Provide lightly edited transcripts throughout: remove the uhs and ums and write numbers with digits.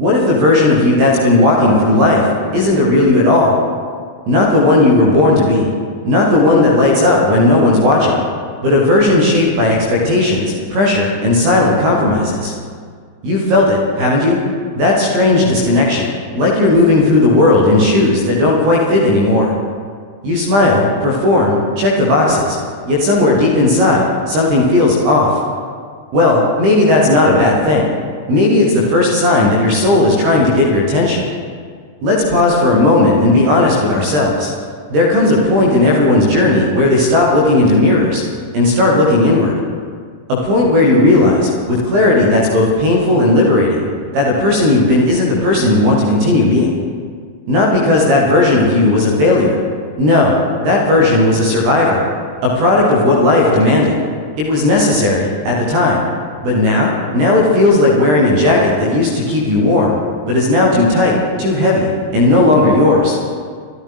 What if the version of you that's been walking through life isn't the real you at all? Not the one you were born to be, not the one that lights up when no one's watching, but a version shaped by expectations, pressure, and silent compromises. You've felt it, haven't you? That strange disconnection, like you're moving through the world in shoes that don't quite fit anymore. You smile, perform, check the boxes, yet somewhere deep inside, something feels off. Well, maybe that's not a bad thing. Maybe it's the first sign that your soul is trying to get your attention. Let's pause for a moment and be honest with ourselves. There comes a point in everyone's journey where they stop looking into mirrors and start looking inward. A point where you realize, with clarity that's both painful and liberating, that the person you've been isn't the person you want to continue being. Not because that version of you was a failure. No, that version was a survivor, a product of what life demanded. It was necessary at the time. But now it feels like wearing a jacket that used to keep you warm, but is now too tight, too heavy, and no longer yours.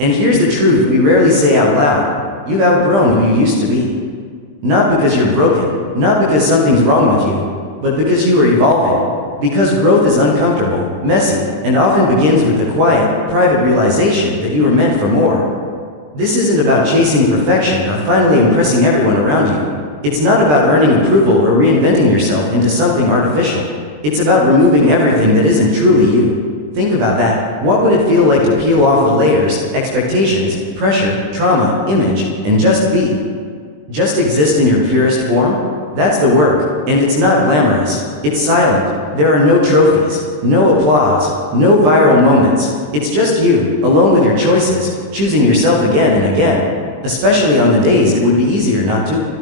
And here's the truth we rarely say out loud: you've outgrown who you used to be. Not because you're broken, not because something's wrong with you, but because you are evolving. Because growth is uncomfortable, messy, and often begins with the quiet, private realization that you were meant for more. This isn't about chasing perfection or finally impressing everyone around you. It's not about earning approval or reinventing yourself into something artificial. It's about removing everything that isn't truly you. Think about that. What would it feel like to peel off the layers, expectations, pressure, trauma, image, and just be? Just exist in your purest form? That's the work, and it's not glamorous. It's silent. There are no trophies, no applause, no viral moments. It's just you, alone with your choices, choosing yourself again and again, especially on the days it would be easier not to.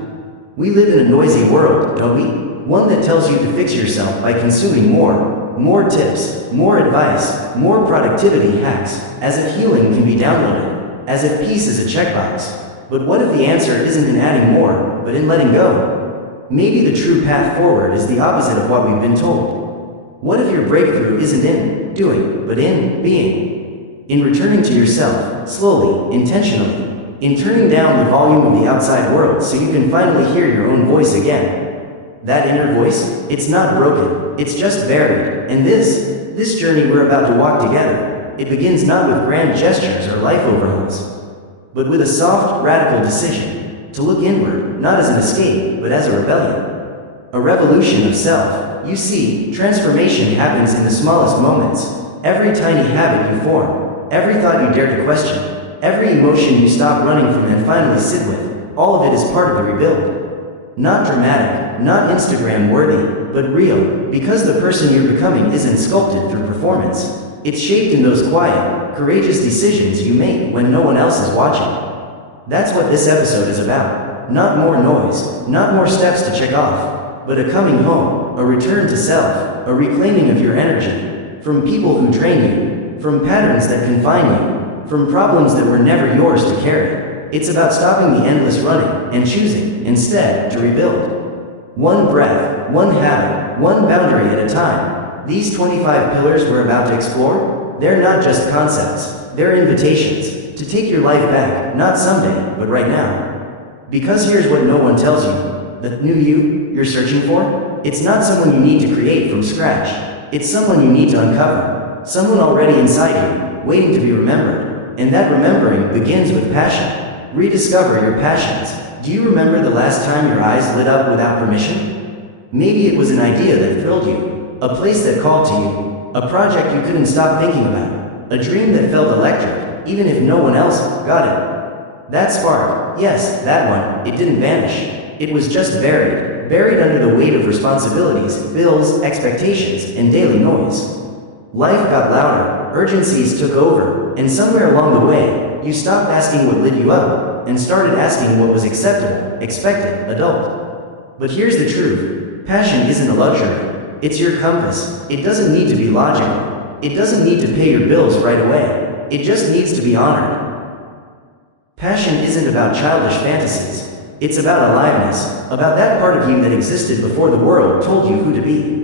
We live in a noisy world, don't we? One that tells you to fix yourself by consuming more tips, more advice, more productivity hacks, as if healing can be downloaded, as if peace is a checkbox. But what if the answer isn't in adding more, but in letting go? Maybe the true path forward is the opposite of what we've been told. What if your breakthrough isn't in doing, but in being? In returning to yourself, slowly, intentionally, in turning down the volume of the outside world so you can finally hear your own voice again. That inner voice, it's not broken, it's just buried. And this journey we're about to walk together, it begins not with grand gestures or life overhauls, but with a soft, radical decision to look inward, not as an escape, but as a rebellion. A revolution of self. You see, transformation happens in the smallest moments. Every tiny habit you form, every thought you dare to question, every emotion you stop running from and finally sit with, all of it is part of the rebuild. Not dramatic, not Instagram worthy, but real, because the person you're becoming isn't sculpted through performance. It's shaped in those quiet, courageous decisions you make when no one else is watching. That's what this episode is about. Not more noise, not more steps to check off, but a coming home, a return to self, a reclaiming of your energy, from people who drain you, from patterns that confine you, from problems that were never yours to carry. It's about stopping the endless running and choosing, instead, to rebuild. One breath, one habit, one boundary at a time. These 25 pillars we're about to explore, they're not just concepts, they're invitations to take your life back, not someday, but right now. Because here's what no one tells you: the new you you're searching for, it's not someone you need to create from scratch. It's someone you need to uncover. Someone already inside you, waiting to be remembered. And that remembering begins with passion. Rediscover your passions. Do you remember the last time your eyes lit up without permission? Maybe it was an idea that thrilled you, a place that called to you, a project you couldn't stop thinking about, a dream that felt electric, even if no one else got it. That spark, yes, that one, it didn't vanish. It was just buried under the weight of responsibilities, bills, expectations, and daily noise. Life got louder, urgencies took over, and somewhere along the way, you stopped asking what lit you up, and started asking what was acceptable, expected, adult. But here's the truth: passion isn't a luxury. It's your compass. It doesn't need to be logical. It doesn't need to pay your bills right away. It just needs to be honored. Passion isn't about childish fantasies. It's about aliveness, about that part of you that existed before the world told you who to be.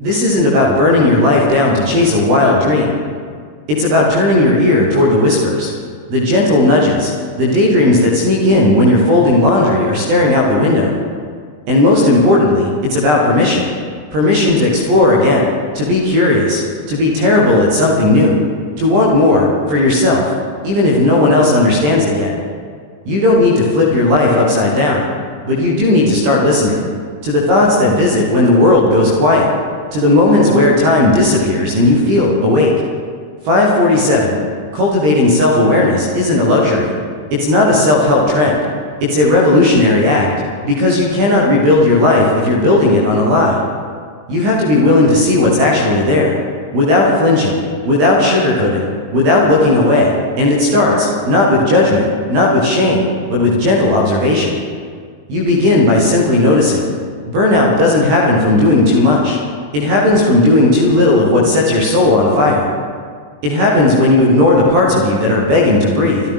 This isn't about burning your life down to chase a wild dream. It's about turning your ear toward the whispers, the gentle nudges, the daydreams that sneak in when you're folding laundry or staring out the window. And most importantly, it's about permission. permission to explore again, to be curious, to be terrible at something new, to want more for yourself, even if no one else understands it yet. You don't need to flip your life upside down, but you do need to start listening to the thoughts that visit when the world goes quiet, to the moments where time disappears and you feel awake. 547. Cultivating self-awareness isn't a luxury. It's not a self-help trend. It's a revolutionary act, because you cannot rebuild your life if you're building it on a lie. You have to be willing to see what's actually there, without flinching, without sugarcoating, without looking away, and it starts, not with judgment, not with shame, but with gentle observation. You begin by simply noticing. Burnout doesn't happen from doing too much. It happens from doing too little of what sets your soul on fire. It happens when you ignore the parts of you that are begging to breathe.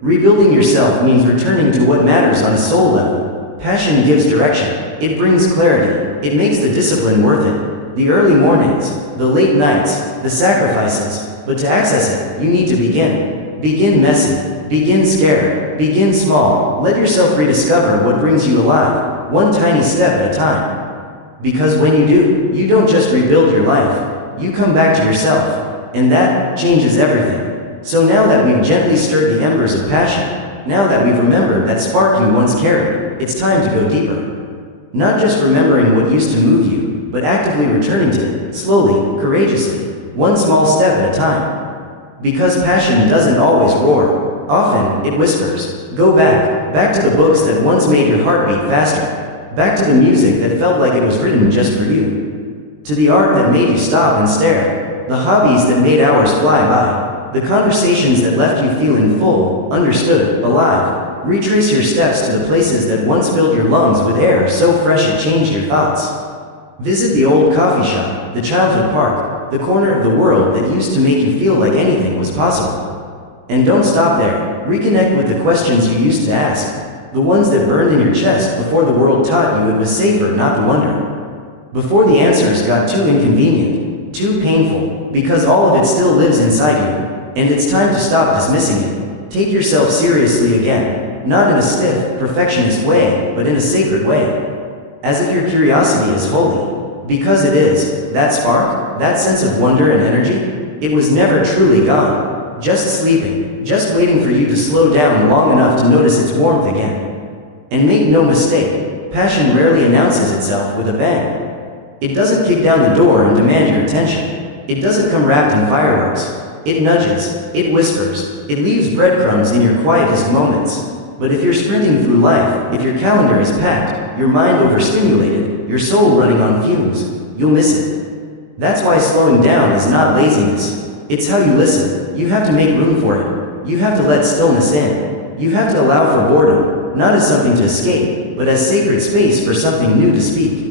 Rebuilding yourself means returning to what matters on a soul level. Passion gives direction. It brings clarity. It makes the discipline worth it. The early mornings, the late nights, the sacrifices. But to access it, you need to begin. Begin messy. Begin scared. Begin small. Let yourself rediscover what brings you alive, one tiny step at a time. Because when you do, you don't just rebuild your life. You come back to yourself. And that changes everything. So now that we've gently stirred the embers of passion, now that we've remembered that spark you once carried, it's time to go deeper. Not just remembering what used to move you, but actively returning to it, slowly, courageously, one small step at a time. Because passion doesn't always roar. Often, it whispers. Go back to the books that once made your heart beat faster. Back to the music that felt like it was written just for you. To the art that made you stop and stare. The hobbies that made hours fly by. The conversations that left you feeling full, understood, alive. Retrace your steps to the places that once filled your lungs with air so fresh it changed your thoughts. Visit the old coffee shop, the childhood park, the corner of the world that used to make you feel like anything was possible. And don't stop there. Reconnect with the questions you used to ask, the ones that burned in your chest before the world taught you it was safer not to wonder. Before the answers got too inconvenient, too painful, because all of it still lives inside you, and it's time to stop dismissing it. Take yourself seriously again, not in a stiff, perfectionist way, but in a sacred way. As if your curiosity is holy. Because it is, that spark, that sense of wonder and energy, it was never truly gone. Just sleeping, just waiting for you to slow down long enough to notice its warmth again. And make no mistake, passion rarely announces itself with a bang. It doesn't kick down the door and demand your attention. It doesn't come wrapped in fireworks. It nudges, it whispers, it leaves breadcrumbs in your quietest moments. But if you're sprinting through life, if your calendar is packed, your mind overstimulated, your soul running on fumes, you'll miss it. That's why slowing down is not laziness. It's how you listen. You have to make room for it. You have to let stillness in. You have to allow for boredom, not as something to escape, but as sacred space for something new to speak.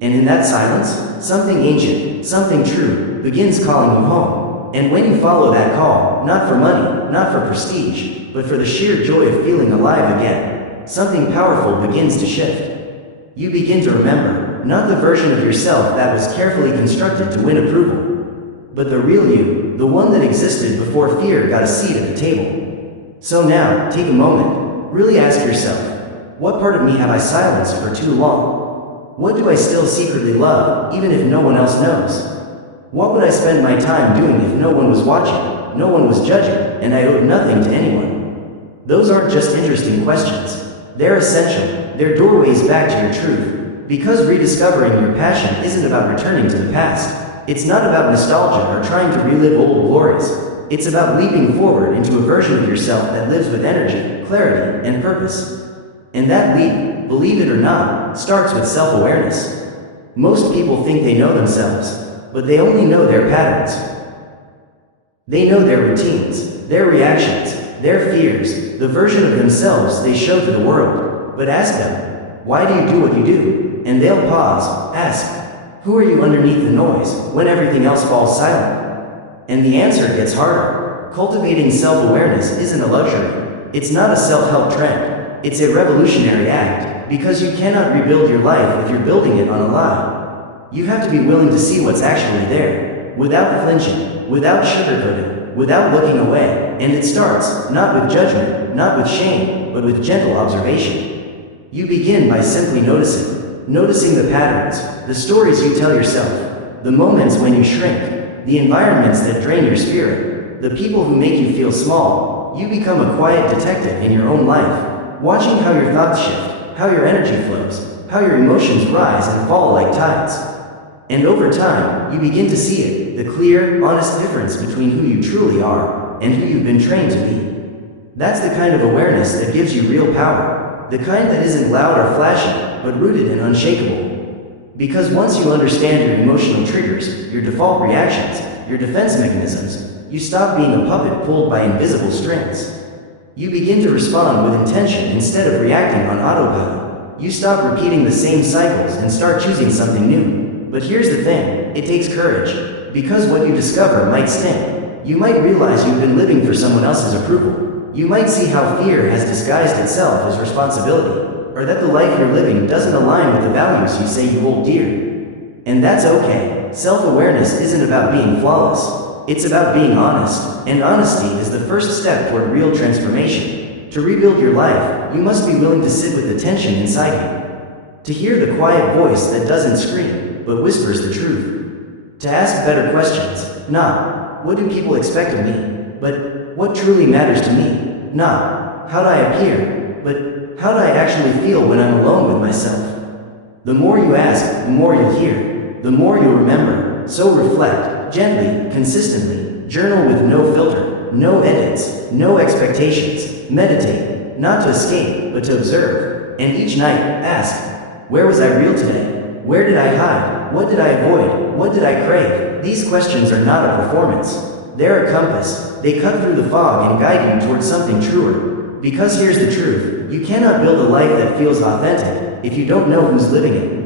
And in that silence, something ancient, something true, begins calling you home. And when you follow that call, not for money, not for prestige, but for the sheer joy of feeling alive again, something powerful begins to shift. You begin to remember, not the version of yourself that was carefully constructed to win approval, but the real you, the one that existed before fear got a seat at the table. So now, take a moment, really ask yourself, what part of me have I silenced for too long? What do I still secretly love, even if no one else knows? What would I spend my time doing if no one was watching, no one was judging, and I owed nothing to anyone? Those aren't just interesting questions. They're essential. They're doorways back to your truth. Because rediscovering your passion isn't about returning to the past. It's not about nostalgia or trying to relive old glories. It's about leaping forward into a version of yourself that lives with energy, clarity, and purpose. And that leap, believe it or not, starts with self-awareness. Most people think they know themselves, but they only know their patterns. They know their routines, their reactions, their fears, the version of themselves they show to the world. But ask them, why do you do what you do? And they'll pause, ask, who are you underneath the noise, when everything else falls silent? And the answer gets harder. Cultivating self-awareness isn't a luxury. It's not a self-help trend. It's a revolutionary act, because you cannot rebuild your life if you're building it on a lie. You have to be willing to see what's actually there, without flinching, without sugarcoating, without looking away, and it starts, not with judgment, not with shame, but with gentle observation. You begin by simply noticing. noticing the patterns, the stories you tell yourself, the moments when you shrink, the environments that drain your spirit, the people who make you feel small. You become a quiet detective in your own life, watching how your thoughts shift, how your energy flows, how your emotions rise and fall like tides. And over time, you begin to see it, the clear, honest difference between who you truly are and who you've been trained to be. That's the kind of awareness that gives you real power, the kind that isn't loud or flashy, but rooted and unshakable. Because once you understand your emotional triggers, your default reactions, your defense mechanisms, you stop being a puppet pulled by invisible strings. You begin to respond with intention instead of reacting on autopilot. You stop repeating the same cycles and start choosing something new. But here's the thing, it takes courage. Because what you discover might sting. You might realize you've been living for someone else's approval. You might see how fear has disguised itself as responsibility, or that the life you're living doesn't align with the values you say you hold dear. And that's okay. Self-awareness isn't about being flawless. It's about being honest, and honesty is the first step toward real transformation. To rebuild your life, you must be willing to sit with the tension inside you. To hear the quiet voice that doesn't scream, but whispers the truth. To ask better questions, not, what do people expect of me, but, what truly matters to me? Not, how do I appear, but, how do I actually feel when I'm alone with myself? The more you ask, the more you'll hear, the more you'll remember. So reflect, gently, consistently, journal with no filter, no edits, no expectations, meditate, not to escape, but to observe. And each night, ask, where was I real today? Where did I hide? What did I avoid? What did I crave? These questions are not a performance. They're a compass. They cut through the fog and guide you towards something truer. Because here's the truth, you cannot build a life that feels authentic if you don't know who's living it.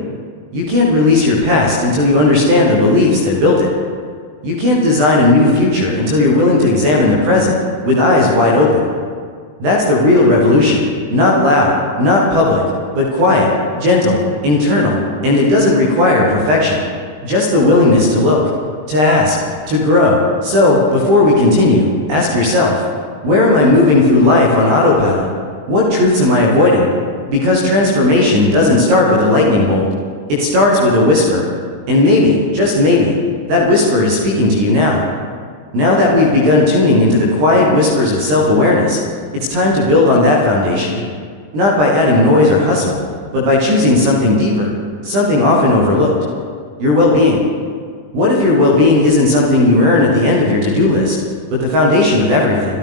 You can't release your past until you understand the beliefs that built it. You can't design a new future until you're willing to examine the present with eyes wide open. That's the real revolution. Not loud, not public, but quiet, gentle, internal, and it doesn't require perfection. Just the willingness to look, to ask, to grow. So, before we continue, ask yourself, where am I moving through life on autopilot? What truths am I avoiding? Because transformation doesn't start with a lightning bolt. It starts with a whisper. And maybe, just maybe, that whisper is speaking to you now. Now that we've begun tuning into the quiet whispers of self-awareness, it's time to build on that foundation. Not by adding noise or hustle, but by choosing something deeper, something often overlooked. Your well-being. What if your well-being isn't something you earn at the end of your to-do list, but the foundation of everything?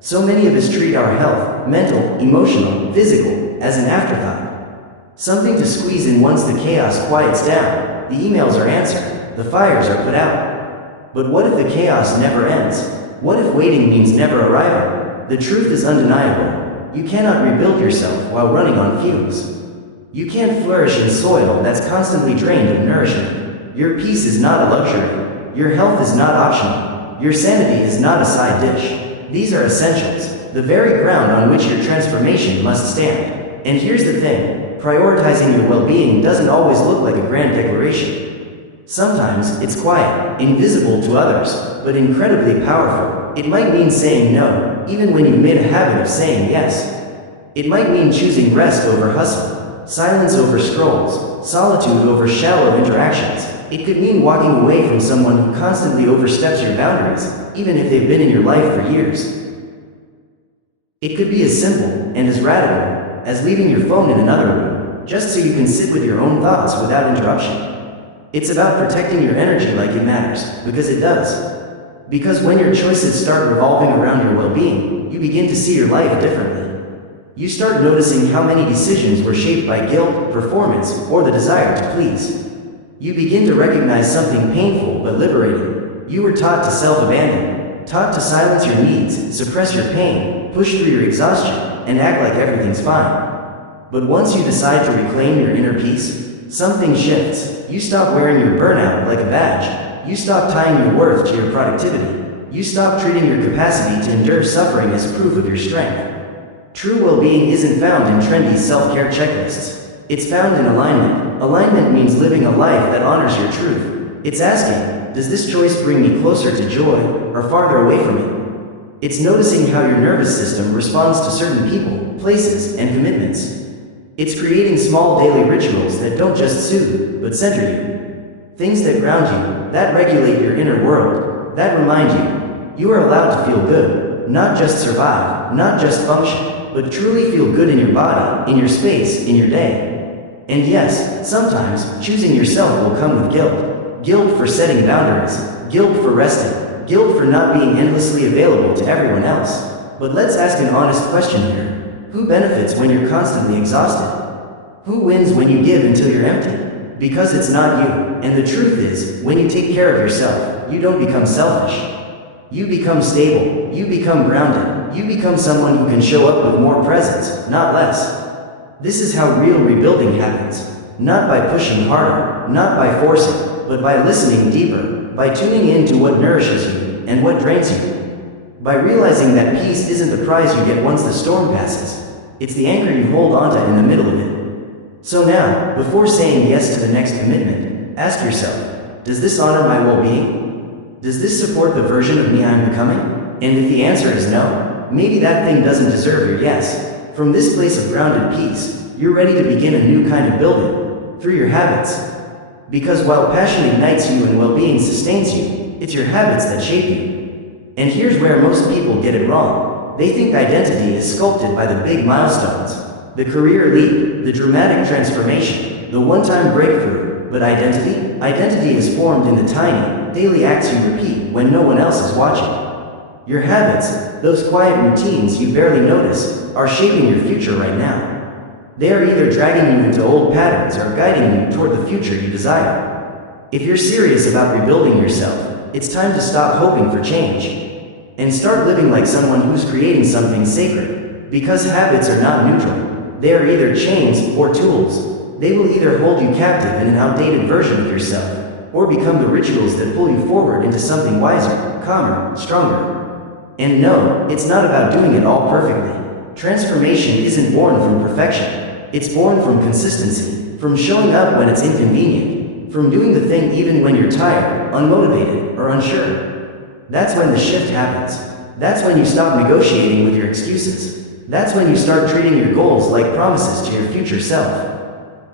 So many of us treat our health, mental, emotional, physical, as an afterthought. Something to squeeze in once the chaos quiets down, the emails are answered, the fires are put out. But what if the chaos never ends? What if waiting means never arriving? The truth is undeniable. You cannot rebuild yourself while running on fumes. You can't flourish in soil that's constantly drained of nourishment. Your peace is not a luxury. Your health is not optional. Your sanity is not a side dish. These are essentials, the very ground on which your transformation must stand. And here's the thing, prioritizing your well-being doesn't always look like a grand declaration. Sometimes it's quiet, invisible to others, but incredibly powerful. It might mean saying no, even when you've made a habit of saying yes. It might mean choosing rest over hustle, silence over scrolls, solitude over shallow interactions. It could mean walking away from someone who constantly oversteps your boundaries, even if they've been in your life for years. It could be as simple and as radical as leaving your phone in another room, just so you can sit with your own thoughts without interruption. It's about protecting your energy like it matters, because it does. Because when your choices start revolving around your well-being, you begin to see your life differently. You start noticing how many decisions were shaped by guilt, performance, or the desire to please. You begin to recognize something painful but liberating. You were taught to self-abandon, taught to silence your needs, suppress your pain, push through your exhaustion, and act like everything's fine. But once you decide to reclaim your inner peace, something shifts. You stop wearing your burnout like a badge. You stop tying your worth to your productivity. You stop treating your capacity to endure suffering as proof of your strength. True well-being isn't found in trendy self-care checklists. It's found in alignment. Alignment means living a life that honors your truth. It's asking, does this choice bring me closer to joy or farther away from it? It's noticing how your nervous system responds to certain people, places, and commitments. It's creating small daily rituals that don't just soothe, but center you. Things that ground you, that regulate your inner world, that remind you are allowed to feel good, not just survive, not just function, but truly feel good in your body, in your space, in your day. And yes, sometimes, choosing yourself will come with guilt. Guilt for setting boundaries, guilt for resting, guilt for not being endlessly available to everyone else. But let's ask an honest question here. Who benefits when you're constantly exhausted? Who wins when you give until you're empty? Because it's not you. And the truth is, when you take care of yourself, you don't become selfish. You become stable, you become grounded, you become someone who can show up with more presence, not less. This is how real rebuilding happens. Not by pushing harder, not by forcing, but by listening deeper, by tuning in to what nourishes you and what drains you. By realizing that peace isn't the prize you get once the storm passes, it's the anchor you hold onto in the middle of it. So now, before saying yes to the next commitment, ask yourself, does this honor my well-being? Does this support the version of me I'm becoming? And if the answer is no, maybe that thing doesn't deserve your yes. From this place of grounded peace, you're ready to begin a new kind of building, through your habits. Because while passion ignites you and well-being sustains you, it's your habits that shape you. And here's where most people get it wrong. They think identity is sculpted by the big milestones, the career leap, the dramatic transformation, the one-time breakthrough. But identity is formed in the tiny, daily acts you repeat when no one else is watching. Your habits, those quiet routines you barely notice, are shaping your future right now. They are either dragging you into old patterns or guiding you toward the future you desire. If you're serious about rebuilding yourself, it's time to stop hoping for change and start living like someone who's creating something sacred. Because habits are not neutral. They are either chains or tools. They will either hold you captive in an outdated version of yourself, or become the rituals that pull you forward into something wiser, calmer, stronger. And no, it's not about doing it all perfectly. Transformation isn't born from perfection. It's born from consistency, from showing up when it's inconvenient, from doing the thing even when you're tired, unmotivated, or unsure. That's when the shift happens. That's when you stop negotiating with your excuses. That's when you start treating your goals like promises to your future self.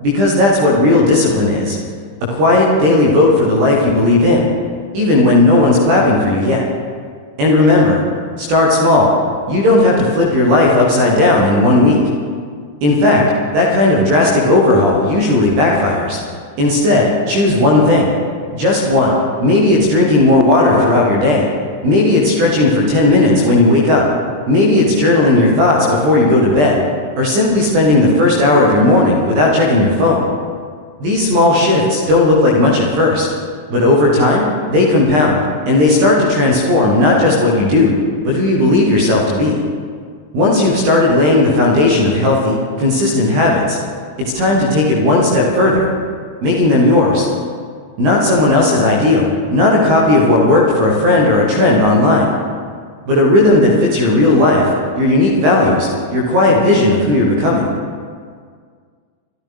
Because that's what real discipline is. A quiet, daily vote for the life you believe in, even when no one's clapping for you yet. And remember, start small. You don't have to flip your life upside down in 1 week. In fact, that kind of drastic overhaul usually backfires. Instead, choose one thing. Just one. Maybe it's drinking more water throughout your day. Maybe it's stretching for 10 minutes when you wake up. Maybe it's journaling your thoughts before you go to bed. Or simply spending the first hour of your morning without checking your phone. These small shifts don't look like much at first, but over time, they compound, and they start to transform not just what you do, but who you believe yourself to be. Once you've started laying the foundation of healthy, consistent habits, it's time to take it one step further, making them yours. Not someone else's ideal, not a copy of what worked for a friend or a trend online, but a rhythm that fits your real life, your unique values, your quiet vision of who you're becoming.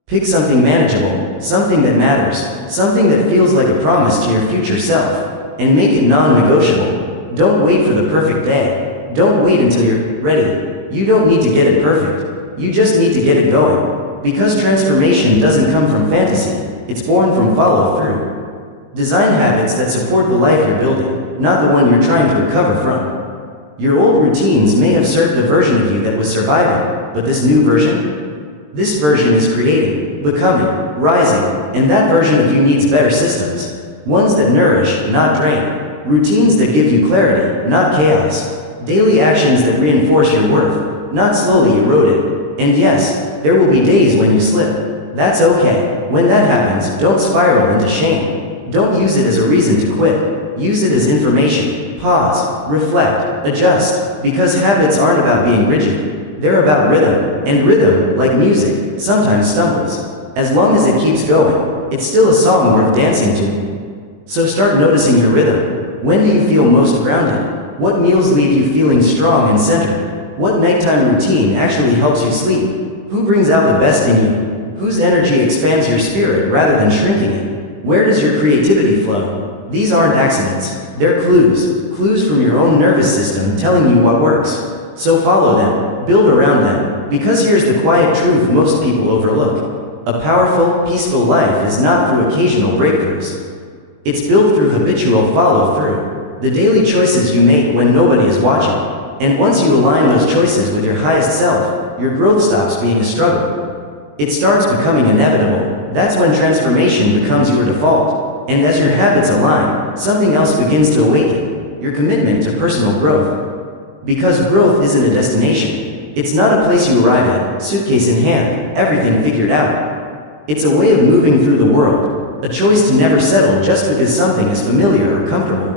Pick something manageable, something that matters, something that feels like a promise to your future self, and make it non-negotiable. Don't wait for the perfect day. Don't wait until you're ready. You don't need to get it perfect. You just need to get it going. Because transformation doesn't come from fantasy, it's born from follow-through. Design habits that support the life you're building, not the one you're trying to recover from. Your old routines may have served the version of you that was surviving, but this new version? This version is creating, becoming, rising, and that version of you needs better systems. Ones that nourish, not drain. Routines that give you clarity, not chaos. Daily actions that reinforce your worth, not slowly erode it. And yes, there will be days when you slip. That's okay. When that happens, don't spiral into shame. Don't use it as a reason to quit. Use it as information. Pause, reflect, adjust, because habits aren't about being rigid. They're about rhythm, and rhythm, like music, sometimes stumbles. As long as it keeps going, it's still a song worth dancing to. So start noticing your rhythm. When do you feel most grounded? What meals leave you feeling strong and centered? What nighttime routine actually helps you sleep? Who brings out the best in you? Whose energy expands your spirit rather than shrinking it? Where does your creativity flow? These aren't accidents. They're clues from your own nervous system telling you what works. So follow them, build around them, Because here's the quiet truth most people overlook. A powerful, peaceful life is not through occasional breakthroughs. It's built through habitual follow-through. The daily choices you make when nobody is watching. And once you align those choices with your highest self, your growth stops being a struggle. It starts becoming inevitable. That's when transformation becomes your default. And as your habits align, something else begins to awaken. Your commitment to personal growth. Because growth isn't a destination. It's not a place you arrive at, suitcase in hand, everything figured out. It's a way of moving through the world. A choice to never settle just because something is familiar or comfortable.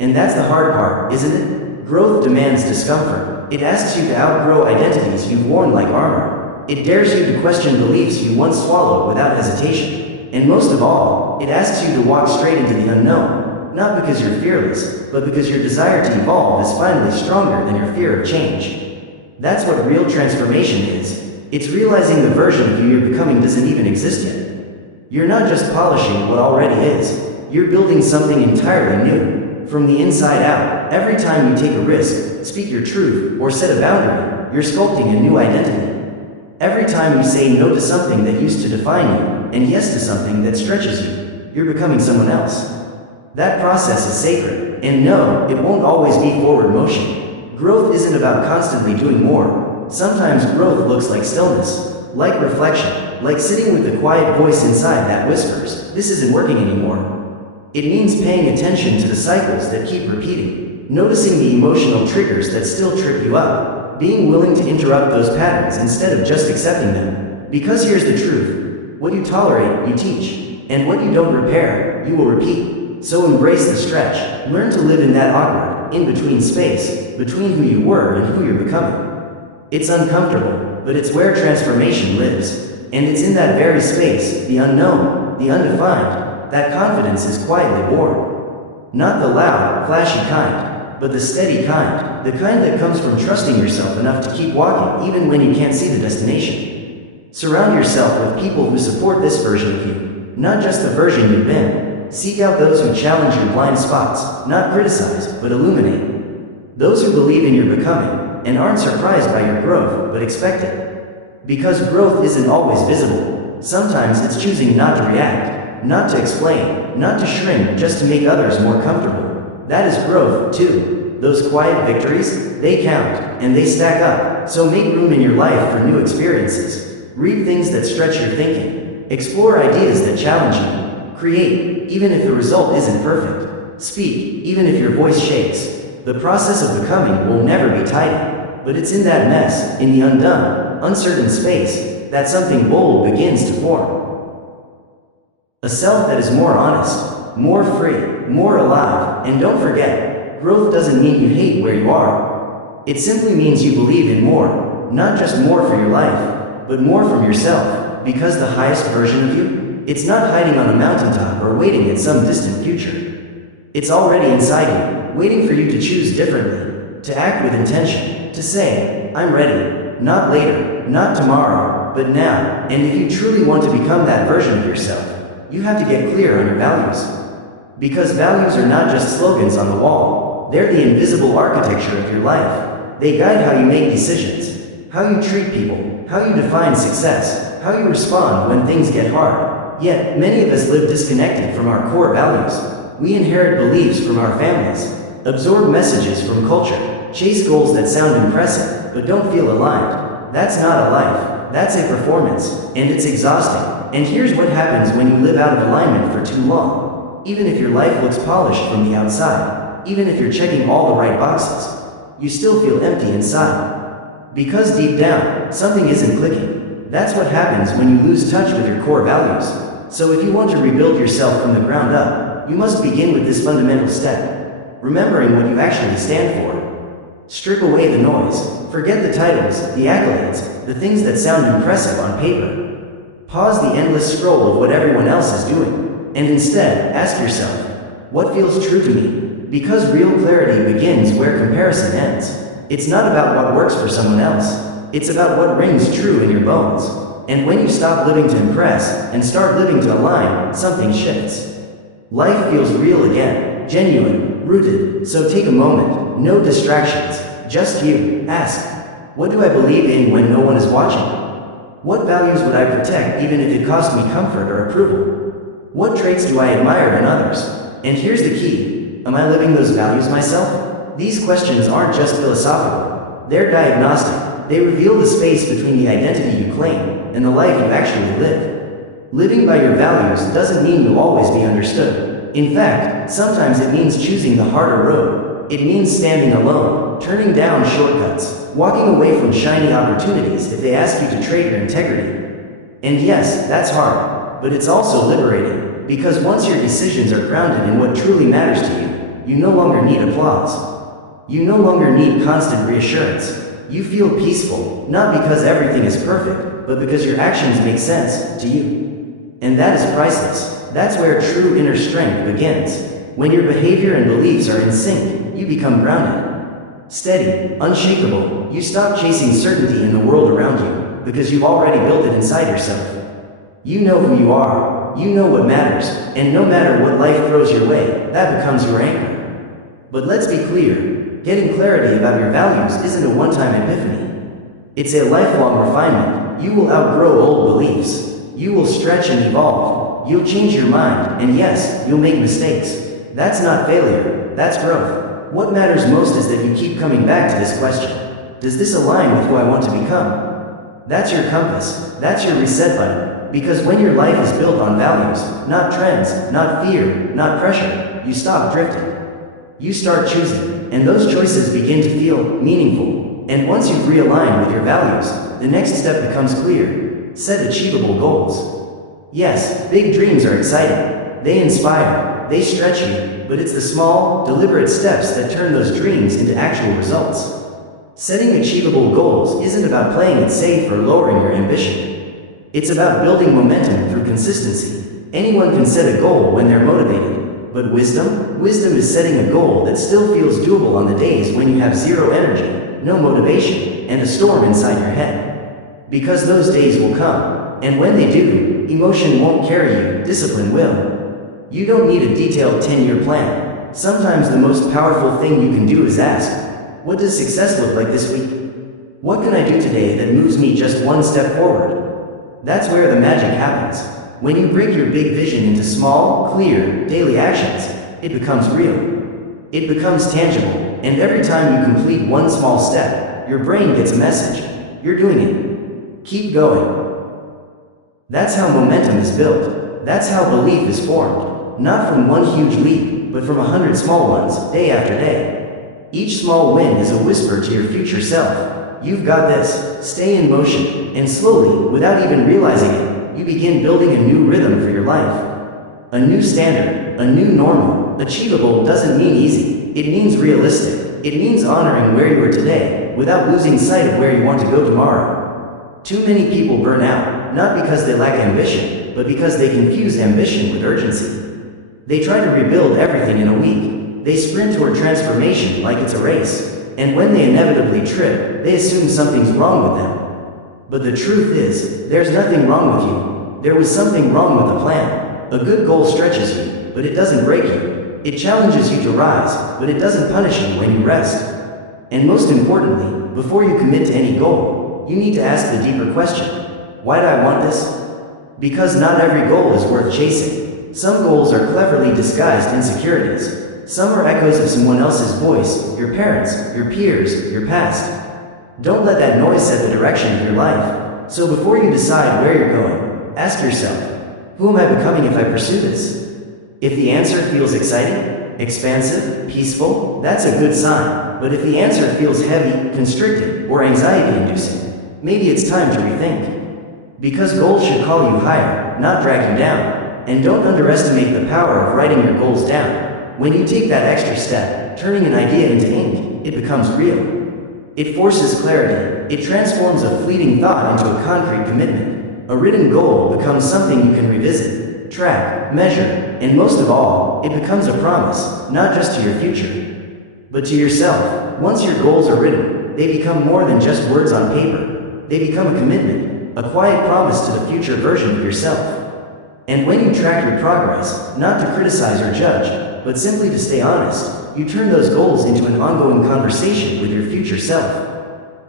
And that's the hard part, isn't it? Growth demands discomfort. It asks you to outgrow identities you've worn like armor. It dares you to question beliefs you once swallowed without hesitation. And most of all, it asks you to walk straight into the unknown. Not because you're fearless, but because your desire to evolve is finally stronger than your fear of change. That's what real transformation is. It's realizing the version of you you're becoming doesn't even exist yet. You're not just polishing what already is. You're building something entirely new. From the inside out, every time you take a risk, speak your truth, or set a boundary, you're sculpting a new identity. Every time you say no to something that used to define you, and yes to something that stretches you, you're becoming someone else. That process is sacred, and no, it won't always be forward motion. Growth isn't about constantly doing more. Sometimes growth looks like stillness, like reflection, like sitting with the quiet voice inside that whispers, "This isn't working anymore." It means paying attention to the cycles that keep repeating, noticing the emotional triggers that still trip you up, being willing to interrupt those patterns instead of just accepting them. Because here's the truth: what you tolerate, you teach, and what you don't repair, you will repeat. So embrace the stretch, learn to live in that awkward, in-between space, between who you were and who you're becoming. It's uncomfortable, but it's where transformation lives. And it's in that very space, the unknown, the undefined, that confidence is quietly born. Not the loud, flashy kind, but the steady kind, the kind that comes from trusting yourself enough to keep walking even when you can't see the destination. Surround yourself with people who support this version of you, not just the version you've been. Seek out those who challenge your blind spots, not criticize, but illuminate. Those who believe in your becoming, and aren't surprised by your growth, but expect it. Because growth isn't always visible. Sometimes it's choosing not to react, not to explain, not to shrink just to make others more comfortable. That is growth, too. Those quiet victories, they count, and they stack up. So make room in your life for new experiences. Read things that stretch your thinking. Explore ideas that challenge you. Create, even if the result isn't perfect. Speak, even if your voice shakes. The process of becoming will never be tidy. But it's in that mess, in the undone, uncertain space, that something bold begins to form. A self that is more honest, more free, more alive, and don't forget, growth doesn't mean you hate where you are. It simply means you believe in more, not just more for your life, but more from yourself, because the highest version of you, it's not hiding on a mountaintop or waiting in some distant future. It's already inside you, waiting for you to choose differently, to act with intention, to say, "I'm ready," not later, not tomorrow, but now. And if you truly want to become that version of yourself, you have to get clear on your values. Because values are not just slogans on the wall, they're the invisible architecture of your life. They guide how you make decisions, how you treat people, how you define success, how you respond when things get hard. Yet, many of us live disconnected from our core values. We inherit beliefs from our families, absorb messages from culture, chase goals that sound impressive, but don't feel aligned. That's not a life, that's a performance, and it's exhausting. And here's what happens when you live out of alignment for too long. Even if your life looks polished from the outside, even if you're checking all the right boxes, you still feel empty inside. Because deep down, something isn't clicking. That's what happens when you lose touch with your core values. So if you want to rebuild yourself from the ground up, you must begin with this fundamental step. Remembering what you actually stand for. Strip away the noise. Forget the titles, the accolades, the things that sound impressive on paper. Pause the endless scroll of what everyone else is doing. And instead, ask yourself, what feels true to me? Because real clarity begins where comparison ends. It's not about what works for someone else. It's about what rings true in your bones. And when you stop living to impress and start living to align, something shifts. Life feels real again, genuine, rooted. So take a moment, no distractions, just you. Ask, What do I believe in when no one is watching? What values would I protect even if it cost me comfort or approval? What traits do I admire in others? And here's the key. Am I living those values myself? These questions aren't just philosophical. They're diagnostic. They reveal the space between the identity you claim and the life you actually live. Living by your values doesn't mean you'll always be understood. In fact, sometimes it means choosing the harder road. It means standing alone, turning down shortcuts, walking away from shiny opportunities if they ask you to trade your integrity. And yes, that's hard, but it's also liberating, because once your decisions are grounded in what truly matters to you, you no longer need applause. You no longer need constant reassurance. You feel peaceful, not because everything is perfect, but because your actions make sense to you. And that is priceless. That's where true inner strength begins. When your behavior and beliefs are in sync, you become grounded, steady, unshakable. You stop chasing certainty in the world around you, because you've already built it inside yourself. You know who you are, you know what matters, and no matter what life throws your way, that becomes your anchor. But let's be clear. Getting clarity about your values isn't a one-time epiphany. It's a lifelong refinement. You will outgrow old beliefs. You will stretch and evolve. You'll change your mind, and yes, you'll make mistakes. That's not failure, that's growth. What matters most is that you keep coming back to this question. Does this align with who I want to become? That's your compass. That's your reset button. Because when your life is built on values, not trends, not fear, not pressure, you stop drifting. You start choosing, and those choices begin to feel meaningful. And once you've realigned with your values, the next step becomes clear. Set achievable goals. Yes, big dreams are exciting. They inspire, they stretch you, but it's the small, deliberate steps that turn those dreams into actual results. Setting achievable goals isn't about playing it safe or lowering your ambition. It's about building momentum through consistency. Anyone can set a goal when they're motivated. But wisdom is setting a goal that still feels doable on the days when you have zero energy, no motivation, and a storm inside your head. Because those days will come, and when they do, emotion won't carry you, discipline will. You don't need a detailed 10-year plan. Sometimes the most powerful thing you can do is ask, what does success look like this week? What can I do today that moves me just one step forward? That's where the magic happens. When you break your big vision into small, clear, daily actions, it becomes real. It becomes tangible, and every time you complete one small step, your brain gets a message. You're doing it. Keep going. That's how momentum is built. That's how belief is formed. Not from one huge leap, but from 100 small ones, day after day. Each small win is a whisper to your future self. You've got this. Stay in motion, and slowly, without even realizing it, you begin building a new rhythm for your life. A new standard, a new normal. Achievable doesn't mean easy. It means realistic. It means honoring where you are today, without losing sight of where you want to go tomorrow. Too many people burn out, not because they lack ambition, but because they confuse ambition with urgency. They try to rebuild everything in a week. They sprint toward transformation like it's a race. And when they inevitably trip, they assume something's wrong with them. But the truth is, there's nothing wrong with you. There was something wrong with the plan. A good goal stretches you, but it doesn't break you. It challenges you to rise, but it doesn't punish you when you rest. And most importantly, before you commit to any goal, you need to ask the deeper question. Why do I want this? Because not every goal is worth chasing. Some goals are cleverly disguised insecurities. Some are echoes of someone else's voice, your parents, your peers, your past. Don't let that noise set the direction of your life. So before you decide where you're going, ask yourself, who am I becoming if I pursue this? If the answer feels exciting, expansive, peaceful, that's a good sign. But if the answer feels heavy, constricted, or anxiety-inducing, maybe it's time to rethink. Because goals should call you higher, not drag you down. And don't underestimate the power of writing your goals down. When you take that extra step, turning an idea into ink, it becomes real. It forces clarity. It transforms a fleeting thought into a concrete commitment. A written goal becomes something you can revisit, track, measure, and most of all, it becomes a promise, not just to your future, but to yourself. Once your goals are written, they become more than just words on paper. They become a commitment, a quiet promise to the future version of yourself. And when you track your progress, not to criticize or judge, but simply to stay honest, you turn those goals into an ongoing conversation with your future self.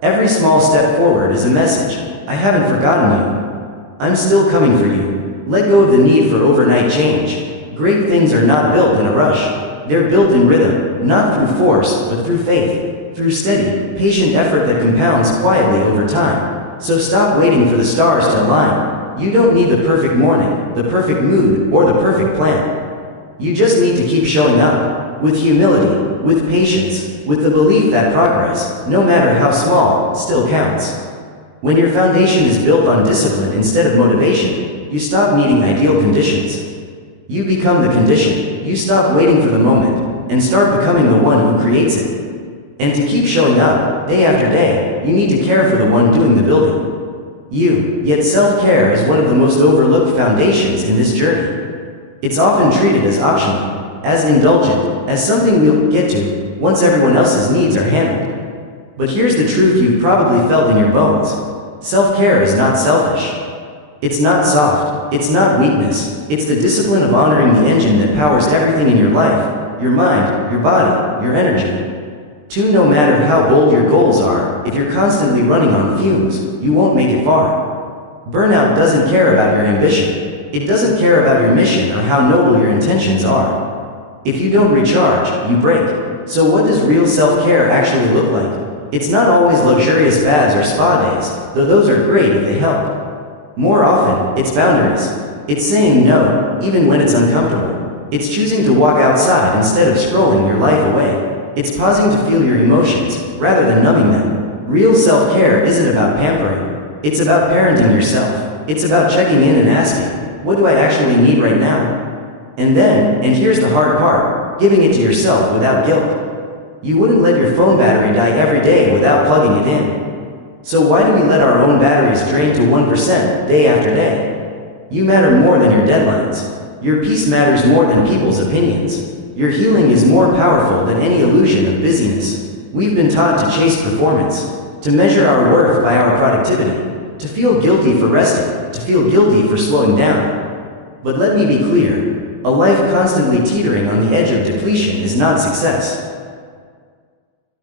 Every small step forward is a message. I haven't forgotten you. I'm still coming for you. Let go of the need for overnight change. Great things are not built in a rush. They're built in rhythm, not through force, but through faith, through steady, patient effort that compounds quietly over time. So stop waiting for the stars to align. You don't need the perfect morning, the perfect mood, or the perfect plan. You just need to keep showing up, with humility, with patience, with the belief that progress, no matter how small, still counts. When your foundation is built on discipline instead of motivation, you stop needing ideal conditions. You become the condition. You stop waiting for the moment, and start becoming the one who creates it. And to keep showing up, day after day, you need to care for the one doing the building. Yet self-care is one of the most overlooked foundations in this journey. It's often treated as optional, as indulgent, as something we'll get to once everyone else's needs are handled. But here's the truth you've probably felt in your bones. Self-care is not selfish. It's not soft. It's not weakness. It's the discipline of honoring the engine that powers everything in your life, your mind, your body, your energy. No matter how bold your goals are, if you're constantly running on fumes, you won't make it far. Burnout doesn't care about your ambition. It doesn't care about your mission or how noble your intentions are. If you don't recharge, you break. So what does real self-care actually look like? It's not always luxurious baths or spa days, though those are great if they help. More often, it's boundaries. It's saying no, even when it's uncomfortable. It's choosing to walk outside instead of scrolling your life away. It's pausing to feel your emotions, rather than numbing them. Real self-care isn't about pampering. It's about parenting yourself. It's about checking in and asking, what do I actually need right now? And here's the hard part, giving it to yourself without guilt. You wouldn't let your phone battery die every day without plugging it in. So why do we let our own batteries drain to 1% day after day? You matter more than your deadlines. Your peace matters more than people's opinions. Your healing is more powerful than any illusion of busyness. We've been taught to chase performance, to measure our worth by our productivity, to feel guilty for resting, to feel guilty for slowing down. But let me be clear, a life constantly teetering on the edge of depletion is not success.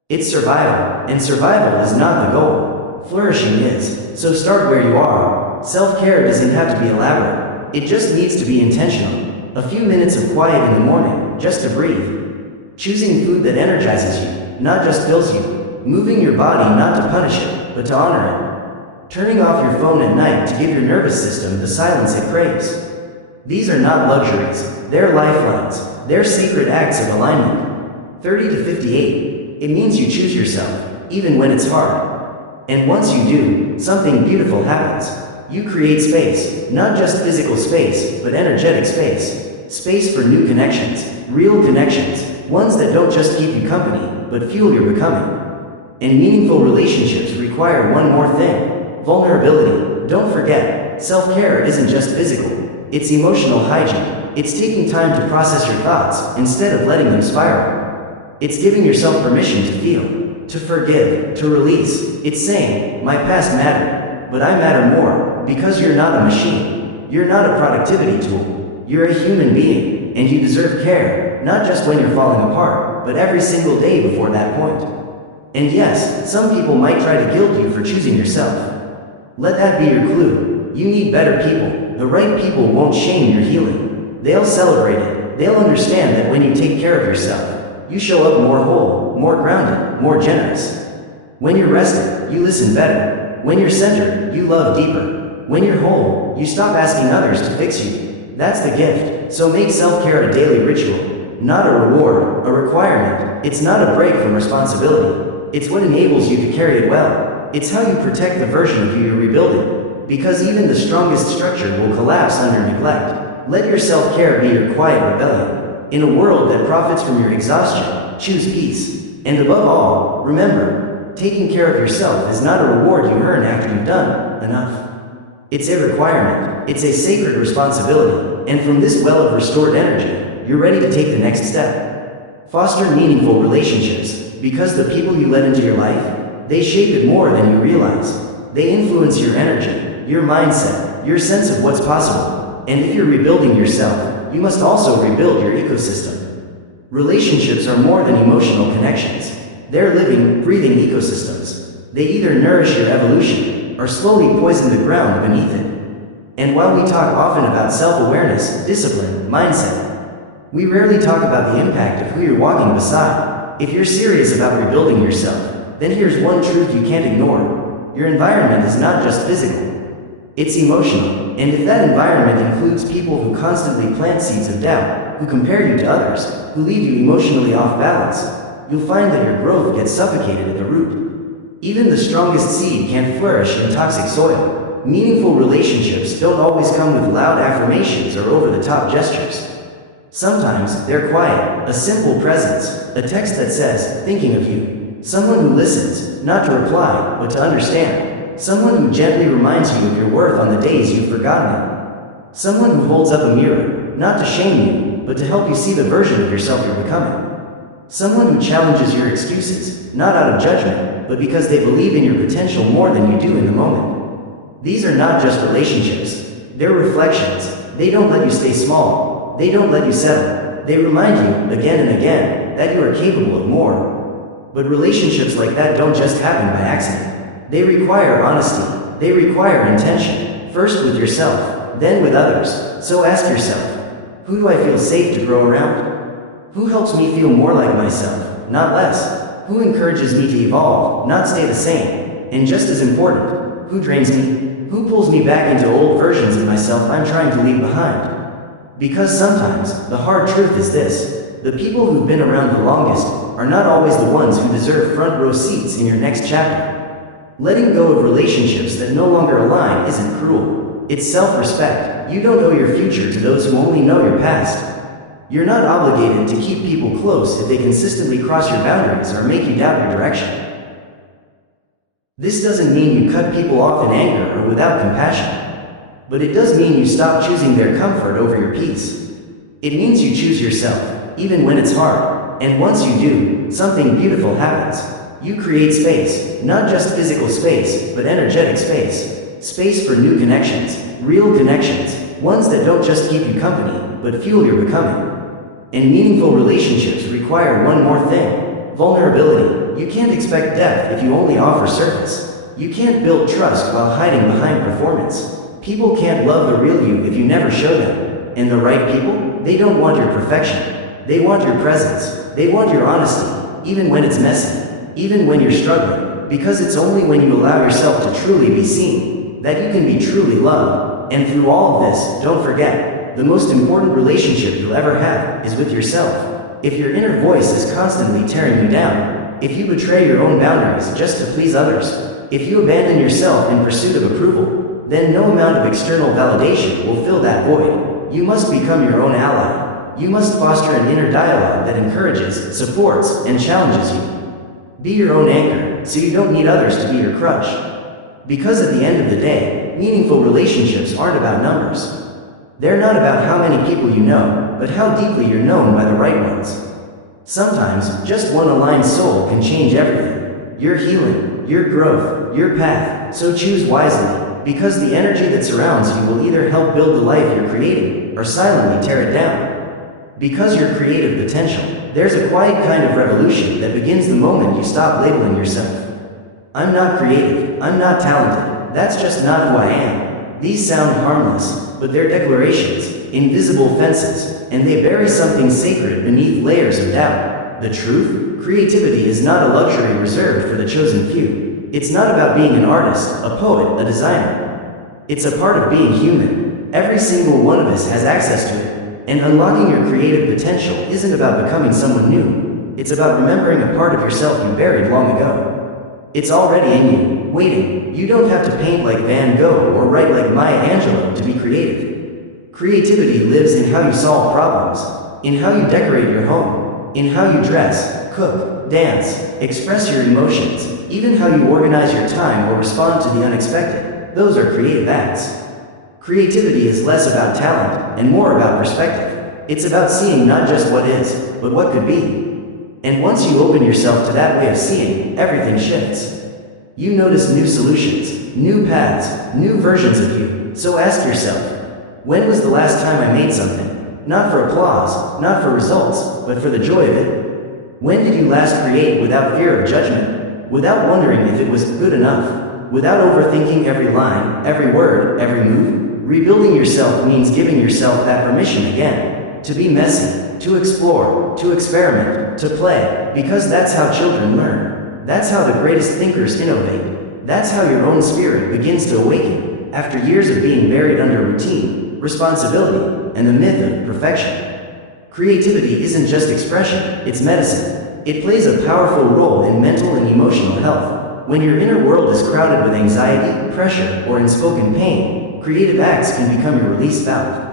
It's survival, and survival is not the goal. Flourishing is. So start where you are. Self-care doesn't have to be elaborate. It just needs to be intentional. A few minutes of quiet in the morning, just to breathe. Choosing food that energizes you, not just fills you. Moving your body not to punish it, but to honor it. Turning off your phone at night to give your nervous system the silence it craves. These are not luxuries, they're lifelines. They're sacred acts of alignment. 30 to 58, it means you choose yourself, even when it's hard. And once you do, something beautiful happens. You create space, not just physical space, but energetic space. Space for new connections, real connections, ones that don't just keep you company, but fuel your becoming. And meaningful relationships require one more thing: vulnerability. Don't forget, self-care isn't just physical, it's emotional hygiene. It's taking time to process your thoughts instead of letting them spiral. It's giving yourself permission to feel, to forgive, to release. It's saying, my past mattered, but I matter more, because you're not a machine. You're not a productivity tool. You're a human being, and you deserve care, not just when you're falling apart, but every single day before that point. And yes, some people might try to guilt you for choosing yourself. Let that be your clue. You need better people. The right people won't shame your healing. They'll celebrate it. They'll understand that when you take care of yourself, you show up more whole, more grounded, more generous. When you're rested, you listen better. When you're centered, you love deeper. When you're whole, you stop asking others to fix you. That's the gift. So make self-care a daily ritual, not a reward, a requirement. It's not a break from responsibility. It's what enables you to carry it well. It's how you protect the version of you you're rebuilding. Because even the strongest structure will collapse under neglect. Let your self-care be your quiet rebellion. In a world that profits from your exhaustion, choose peace. And above all, remember, taking care of yourself is not a reward you earn after you've done enough. It's a requirement. It's a sacred responsibility. And from this well of restored energy, you're ready to take the next step. Foster meaningful relationships, because the people you let into your life, they shape it more than you realize. They influence your energy, your mindset, your sense of what's possible. And if you're rebuilding yourself, you must also rebuild your ecosystem. Relationships are more than emotional connections. They're living, breathing ecosystems. They either nourish your evolution or slowly poison the ground beneath it. And while we talk often about self-awareness, discipline, mindset, we rarely talk about the impact of who you're walking beside. If you're serious about rebuilding yourself, then here's one truth you can't ignore. Your environment is not just physical, it's emotional. And if that environment includes people who constantly plant seeds of doubt, who compare you to others, who leave you emotionally off balance, you'll find that your growth gets suffocated at the root. Even the strongest seed can't flourish in toxic soil. Meaningful relationships don't always come with loud affirmations or over-the-top gestures. Sometimes they're quiet, a simple presence, a text that says, thinking of you. Someone who listens, not to reply, but to understand. Someone who gently reminds you of your worth on the days you've forgotten it. Someone who holds up a mirror, not to shame you, but to help you see the version of yourself you're becoming. Someone who challenges your excuses, not out of judgment, but because they believe in your potential more than you do in the moment. These are not just relationships, they're reflections. They don't let you stay small. They don't let you settle. They remind you, again and again, that you are capable of more. But relationships like that don't just happen by accident. They require honesty. They require intention. First with yourself, then with others. So ask yourself, who do I feel safe to grow around? Who helps me feel more like myself, not less? Who encourages me to evolve, not stay the same? And just as important, who drains me? Who pulls me back into old versions of myself I'm trying to leave behind? Because sometimes, the hard truth is this: the people who've been around the longest are not always the ones who deserve front row seats in your next chapter. Letting go of relationships that no longer align isn't cruel. It's self-respect. You don't owe your future to those who only know your past. You're not obligated to keep people close if they consistently cross your boundaries or make you doubt your direction. This doesn't mean you cut people off in anger or without compassion. But it does mean you stop choosing their comfort over your peace. It means you choose yourself, even when it's hard. And once you do, something beautiful happens. You create space, not just physical space, but energetic space. Space for new connections, real connections, ones that don't just keep you company, but fuel your becoming. And meaningful relationships require one more thing: vulnerability. You can't expect depth if you only offer surface. You can't build trust while hiding behind performance. People can't love the real you if you never show them. And the right people, they don't want your perfection. They want your presence. They want your honesty, even when it's messy, even when you're struggling. Because it's only when you allow yourself to truly be seen that you can be truly loved. And through all of this, don't forget, the most important relationship you'll ever have is with yourself. If your inner voice is constantly tearing you down, if you betray your own boundaries just to please others, if you abandon yourself in pursuit of approval, then no amount of external validation will fill that void. You must become your own ally. You must foster an inner dialogue that encourages, supports, and challenges you. Be your own anchor, so you don't need others to be your crutch. Because at the end of the day, meaningful relationships aren't about numbers. They're not about how many people you know, but how deeply you're known by the right ones. Sometimes, just one aligned soul can change everything. Your healing, your growth, your path. So choose wisely. Because the energy that surrounds you will either help build the life you're creating, or silently tear it down. Because your creative potential, there's a quiet kind of revolution that begins the moment you stop labeling yourself. I'm not creative, I'm not talented, that's just not who I am. These sound harmless, but they're declarations, invisible fences, and they bury something sacred beneath layers of doubt. The truth? Creativity is not a luxury reserved for the chosen few. It's not about being an artist, a poet, a designer. It's a part of being human. Every single one of us has access to it. And unlocking your creative potential isn't about becoming someone new. It's about remembering a part of yourself you buried long ago. It's already in you, waiting. You don't have to paint like Van Gogh or write like Maya Angelou to be creative. Creativity lives in how you solve problems, in how you decorate your home, in how you dress, cook, dance, express your emotions, even how you organize your time or respond to the unexpected. Those are creative acts. Creativity is less about talent and more about perspective. It's about seeing not just what is, but what could be. And once you open yourself to that way of seeing, everything shifts. You notice new solutions, new paths, new versions of you. So ask yourself, when was the last time I made something? Not for applause, not for results, but for the joy of it. When did you last create without fear of judgment? without wondering if it was good enough, without overthinking every line, every word, every move. Rebuilding yourself means giving yourself that permission again, to be messy, to explore, to experiment, to play, because that's how children learn. That's how the greatest thinkers innovate. That's how your own spirit begins to awaken, after years of being buried under routine, responsibility, and the myth of perfection. Creativity isn't just expression, it's medicine. It plays a powerful role in mental and emotional health. When your inner world is crowded with anxiety, pressure, or unspoken pain, creative acts can become your release valve.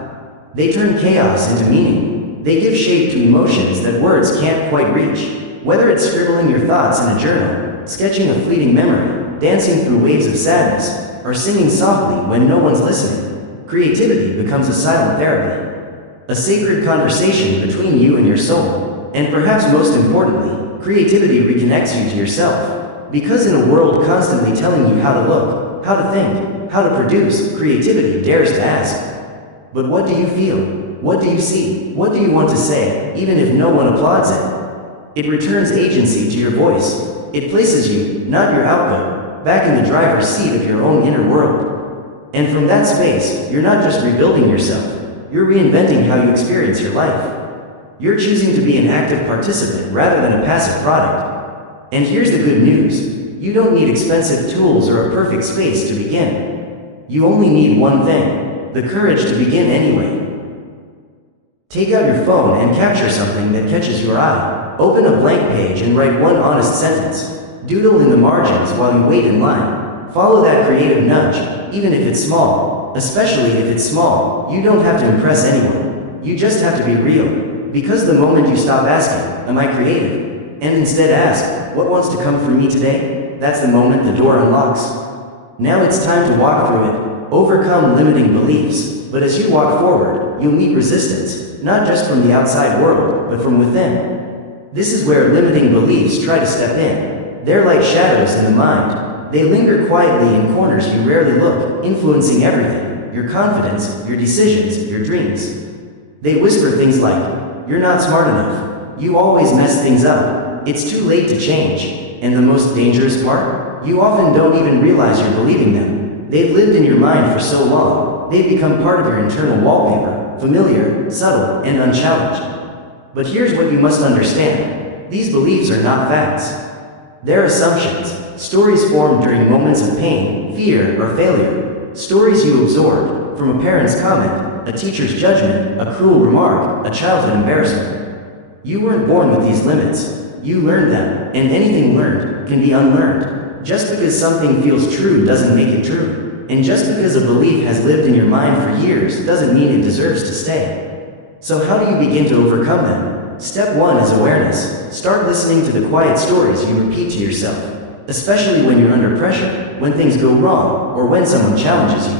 They turn chaos into meaning. They give shape to emotions that words can't quite reach. Whether it's scribbling your thoughts in a journal, sketching a fleeting memory, dancing through waves of sadness, or singing softly when no one's listening, creativity becomes a silent therapy. A sacred conversation between you and your soul. And perhaps most importantly, creativity reconnects you to yourself. Because in a world constantly telling you how to look, how to think, how to produce, creativity dares to ask, but what do you feel? What do you see? What do you want to say, even if no one applauds it? It returns agency to your voice. It places you, not your output, back in the driver's seat of your own inner world. And from that space, you're not just rebuilding yourself. You're reinventing how you experience your life. You're choosing to be an active participant rather than a passive product. And here's the good news. You don't need expensive tools or a perfect space to begin. You only need one thing, the courage to begin anyway. Take out your phone and capture something that catches your eye. Open a blank page and write one honest sentence. Doodle in the margins while you wait in line. Follow that creative nudge, even if it's small. Especially if it's small, you don't have to impress anyone. You just have to be real. Because the moment you stop asking, am I creative? And instead ask, what wants to come from me today? That's the moment the door unlocks. Now it's time to walk through it. Overcome limiting beliefs. But as you walk forward, you'll meet resistance, not just from the outside world, but from within. This is where limiting beliefs try to step in. They're like shadows in the mind. They linger quietly in corners you rarely look, influencing everything. Your confidence, your decisions, your dreams. They whisper things like, you're not smart enough. You always mess things up. It's too late to change. And the most dangerous part? You often don't even realize you're believing them. They've lived in your mind for so long, they've become part of your internal wallpaper, familiar, subtle, and unchallenged. But here's what you must understand. These beliefs are not facts. They're assumptions, stories formed during moments of pain, fear, or failure. Stories you absorbed, from a parent's comment, a teacher's judgment, a cruel remark, a childhood embarrassment. You weren't born with these limits. You learned them, and anything learned can be unlearned. Just because something feels true doesn't make it true. And just because a belief has lived in your mind for years doesn't mean it deserves to stay. So how do you begin to overcome them? Step 1 is awareness. Start listening to the quiet stories you repeat to yourself. Especially when you're under pressure, when things go wrong, or when someone challenges you.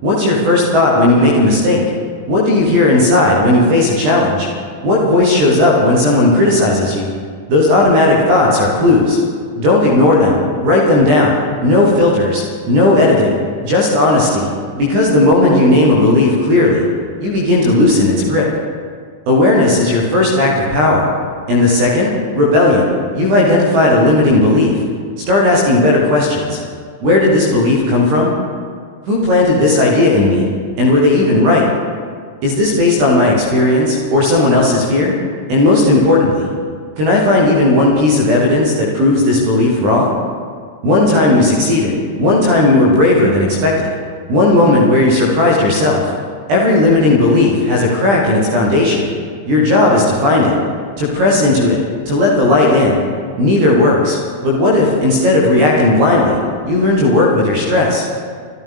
What's your first thought when you make a mistake? What do you hear inside when you face a challenge? What voice shows up when someone criticizes you? Those automatic thoughts are clues. Don't ignore them. Write them down. No filters, no editing, just honesty. Because the moment you name a belief clearly, you begin to loosen its grip. Awareness is your first act of power. And the second, rebellion. You've identified a limiting belief. Start asking better questions. Where did this belief come from? Who planted this idea in me? And were they even right? Is this based on my experience or someone else's fear? And most importantly, can I find even one piece of evidence that proves this belief wrong? One time you succeeded. One time you were braver than expected. One moment where you surprised yourself. Every limiting belief has a crack in its foundation. Your job is to find it, to press into it, to let the light in. Neither works, but what if, instead of reacting blindly, you learn to work with your stress?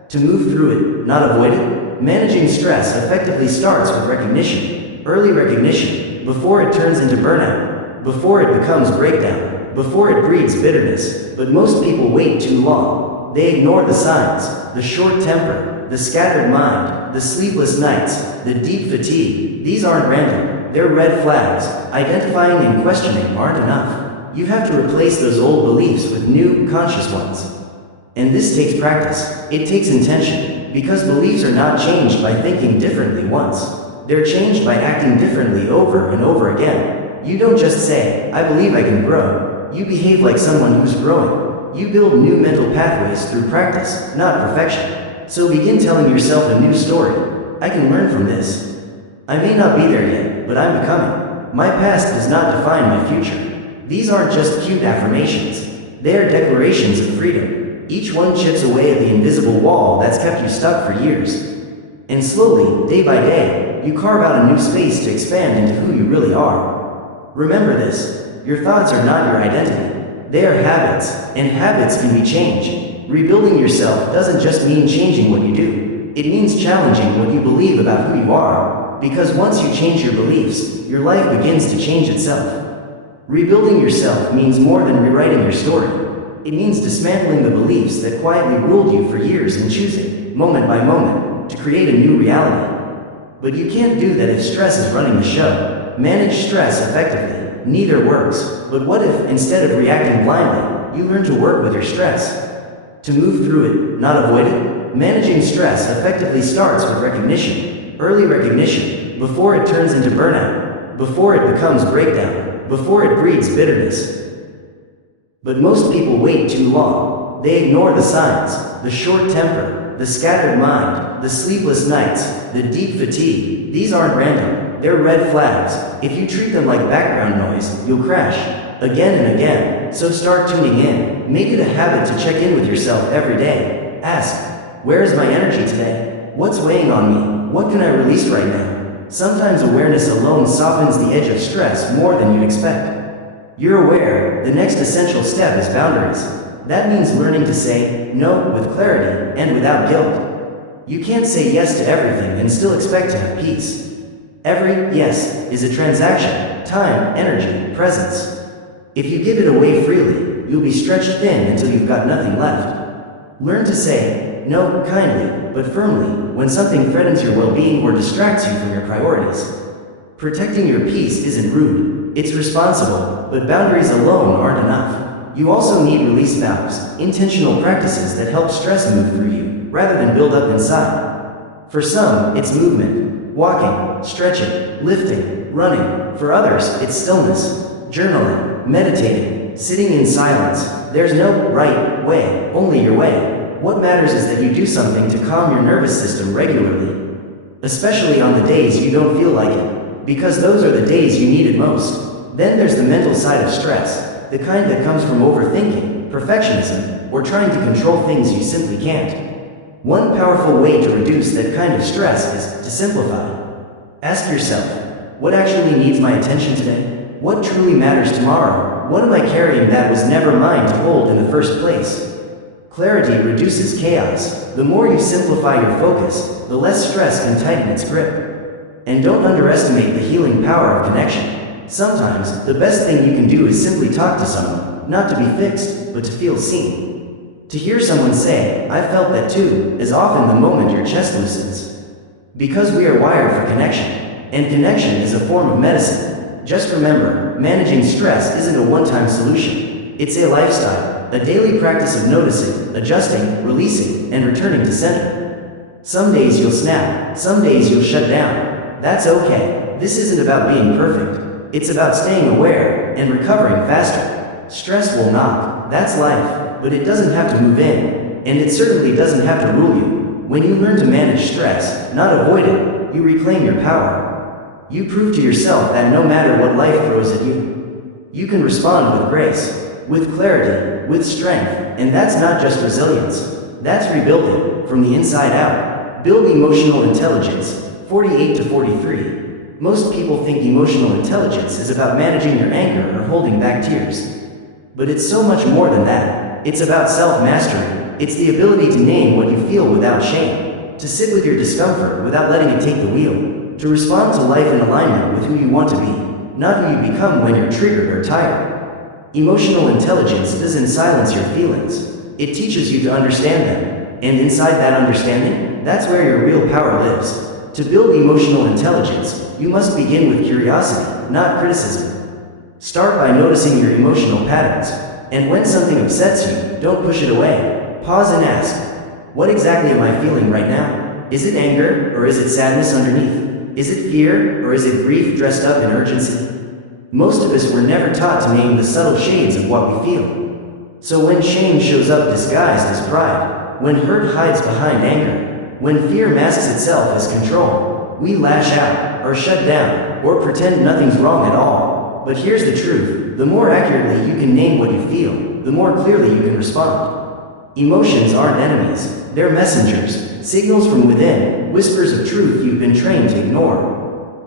To move through it, not avoid it? Managing stress effectively starts with recognition. Early recognition, before it turns into burnout, before it becomes breakdown, before it breeds bitterness. But most people wait too long. They ignore the signs, the short temper, the scattered mind, the sleepless nights, the deep fatigue. These aren't random, they're red flags. Identifying and questioning aren't enough. You have to replace those old beliefs with new, conscious ones. And this takes practice. It takes intention, because beliefs are not changed by thinking differently once. They're changed by acting differently over and over again. You don't just say, I believe I can grow. You behave like someone who's growing. You build new mental pathways through practice, not perfection. So begin telling yourself a new story. I can learn from this. I may not be there yet, but I'm becoming. My past does not define my future. These aren't just cute affirmations. They are declarations of freedom. Each one chips away at the invisible wall that's kept you stuck for years. And slowly, day by day, you carve out a new space to expand into who you really are. Remember this, your thoughts are not your identity. They are habits, and habits can be changed. Rebuilding yourself doesn't just mean changing what you do. It means challenging what you believe about who you are, because once you change your beliefs, your life begins to change itself. Rebuilding yourself means more than rewriting your story. It means dismantling the beliefs that quietly ruled you for years and choosing, moment by moment, to create a new reality. But you can't do that if stress is running the show. Manage stress effectively. Neither works. But what if, instead of reacting blindly, you learn to work with your stress? To move through it, not avoid it? Managing stress effectively starts with recognition. Early recognition, before it turns into burnout, before it becomes breakdown, before it breeds bitterness. But most people wait too long. They ignore the signs, the short temper, the scattered mind, the sleepless nights, the deep fatigue. These aren't random, they're red flags. If you treat them like background noise, you'll crash, again and again. So start tuning in. Make it a habit to check in with yourself every day. Ask, where is my energy today? What's weighing on me? What can I release right now? Sometimes awareness alone softens the edge of stress more than you'd expect. You're aware, the next essential step is boundaries. That means learning to say no with clarity and without guilt. You can't say yes to everything and still expect to have peace. Every yes is a transaction, time, energy, presence. If you give it away freely, you'll be stretched thin until you've got nothing left. Learn to say no kindly, but firmly, when something threatens your well-being or distracts you from your priorities. Protecting your peace isn't rude, it's responsible, but boundaries alone aren't enough. You also need release valves, intentional practices that help stress move through you, rather than build up inside. For some, it's movement, walking, stretching, lifting, running. For others, it's stillness, journaling, meditating, sitting in silence. There's no right way, only your way. What matters is that you do something to calm your nervous system regularly, especially on the days you don't feel like it, because those are the days you need it most. Then there's the mental side of stress, the kind that comes from overthinking, perfectionism, or trying to control things you simply can't. One powerful way to reduce that kind of stress is to simplify. Ask yourself, what actually needs my attention today? What truly matters tomorrow? What am I carrying that was never mine to hold in the first place? Clarity reduces chaos. The more you simplify your focus, the less stress can tighten its grip. And don't underestimate the healing power of connection. Sometimes, the best thing you can do is simply talk to someone, not to be fixed, but to feel seen. To hear someone say, I felt that too, is often the moment your chest loosens. Because we are wired for connection, and connection is a form of medicine. Just remember, managing stress isn't a one-time solution. It's a lifestyle. A daily practice of noticing, adjusting, releasing, and returning to center. Some days you'll snap, some days you'll shut down. That's okay. This isn't about being perfect. It's about staying aware and recovering faster. Stress will knock, that's life, but it doesn't have to move in, and it certainly doesn't have to rule you. When you learn to manage stress, not avoid it, you reclaim your power. You prove to yourself that no matter what life throws at you, you can respond with grace, with clarity, with strength, and that's not just resilience. That's rebuilding, from the inside out. Build emotional intelligence, 48 to 43. Most people think emotional intelligence is about managing your anger or holding back tears. But it's so much more than that. It's about self-mastery. It's the ability to name what you feel without shame, to sit with your discomfort without letting it take the wheel, to respond to life in alignment with who you want to be, not who you become when you're triggered or tired. Emotional intelligence doesn't silence your feelings. It teaches you to understand them. And inside that understanding, that's where your real power lives. To build emotional intelligence, you must begin with curiosity, not criticism. Start by noticing your emotional patterns. And when something upsets you, don't push it away. Pause and ask, what exactly am I feeling right now? Is it anger, or is it sadness underneath? Is it fear, or is it grief dressed up in urgency? Most of us were never taught to name the subtle shades of what we feel. So when shame shows up disguised as pride, when hurt hides behind anger, when fear masks itself as control, we lash out, or shut down, or pretend nothing's wrong at all. But here's the truth: the more accurately you can name what you feel, the more clearly you can respond. Emotions aren't enemies, they're messengers, signals from within, whispers of truth you've been trained to ignore.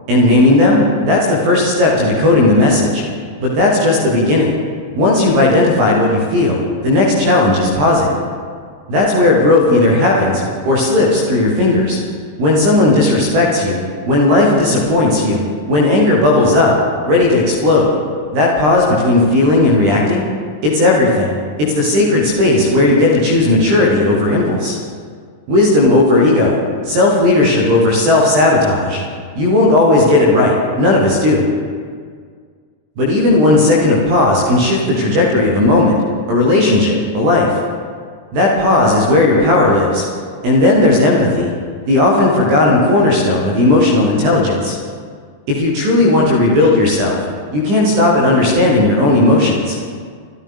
And naming them, that's the first step to decoding the message. But that's just the beginning. Once you've identified what you feel, the next challenge is pausing. That's where growth either happens or slips through your fingers. When someone disrespects you, when life disappoints you, when anger bubbles up, ready to explode, that pause between feeling and reacting, it's everything. It's the sacred space where you get to choose maturity over impulse, wisdom over ego, self-leadership over self-sabotage. You won't always get it right, none of us do. But even 1 second of pause can shift the trajectory of a moment, a relationship, a life. That pause is where your power lives. And then there's empathy, the often forgotten cornerstone of emotional intelligence. If you truly want to rebuild yourself, you can't stop at understanding your own emotions.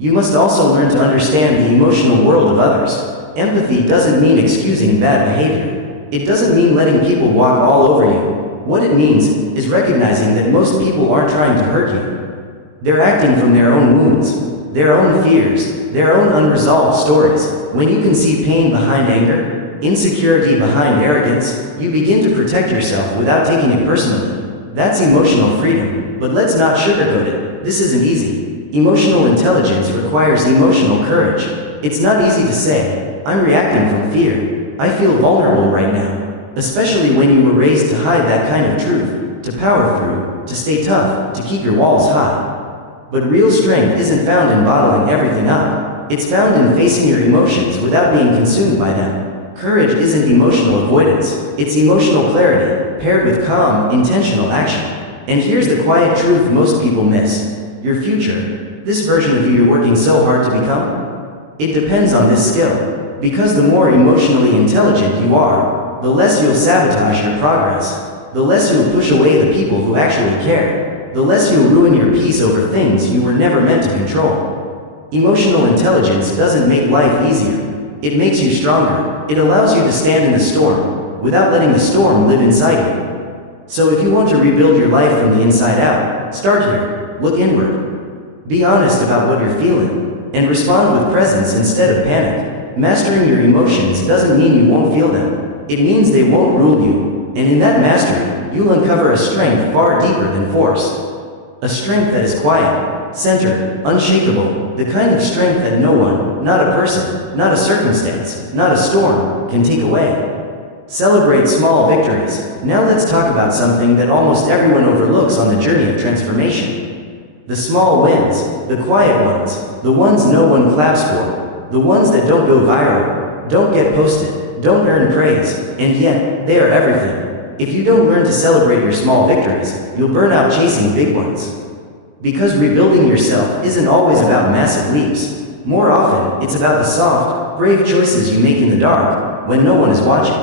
You must also learn to understand the emotional world of others. Empathy doesn't mean excusing bad behavior. It doesn't mean letting people walk all over you. What it means is recognizing that most people aren't trying to hurt you. They're acting from their own wounds, their own fears, their own unresolved stories. When you can see pain behind anger, insecurity behind arrogance, you begin to protect yourself without taking it personally. That's emotional freedom. But let's not sugarcoat it. This isn't easy. Emotional intelligence requires emotional courage. It's not easy to say, I'm reacting from fear. I feel vulnerable right now. Especially when you were raised to hide that kind of truth, to power through, to stay tough, to keep your walls high. But real strength isn't found in bottling everything up. It's found in facing your emotions without being consumed by them. Courage isn't emotional avoidance, it's emotional clarity, paired with calm, intentional action. And here's the quiet truth most people miss. Your future, this version of you you're working so hard to become, it depends on this skill. Because the more emotionally intelligent you are, the less you'll sabotage your progress, the less you'll push away the people who actually care, the less you'll ruin your peace over things you were never meant to control. Emotional intelligence doesn't make life easier. It makes you stronger. It allows you to stand in the storm, without letting the storm live inside you. So if you want to rebuild your life from the inside out, start here. Look inward. Be honest about what you're feeling, and respond with presence instead of panic. Mastering your emotions doesn't mean you won't feel them. It means they won't rule you. And in that mastery, you'll uncover a strength far deeper than force. A strength that is quiet, centered, unshakable, the kind of strength that no one, not a person, not a circumstance, not a storm, can take away. Celebrate small victories. Now let's talk about something that almost everyone overlooks on the journey of transformation. The small wins, the quiet ones, the ones no one claps for, the ones that don't go viral, don't get posted, don't earn praise, and yet, they are everything. If you don't learn to celebrate your small victories, you'll burn out chasing big ones. Because rebuilding yourself isn't always about massive leaps. More often, it's about the soft, brave choices you make in the dark, when no one is watching.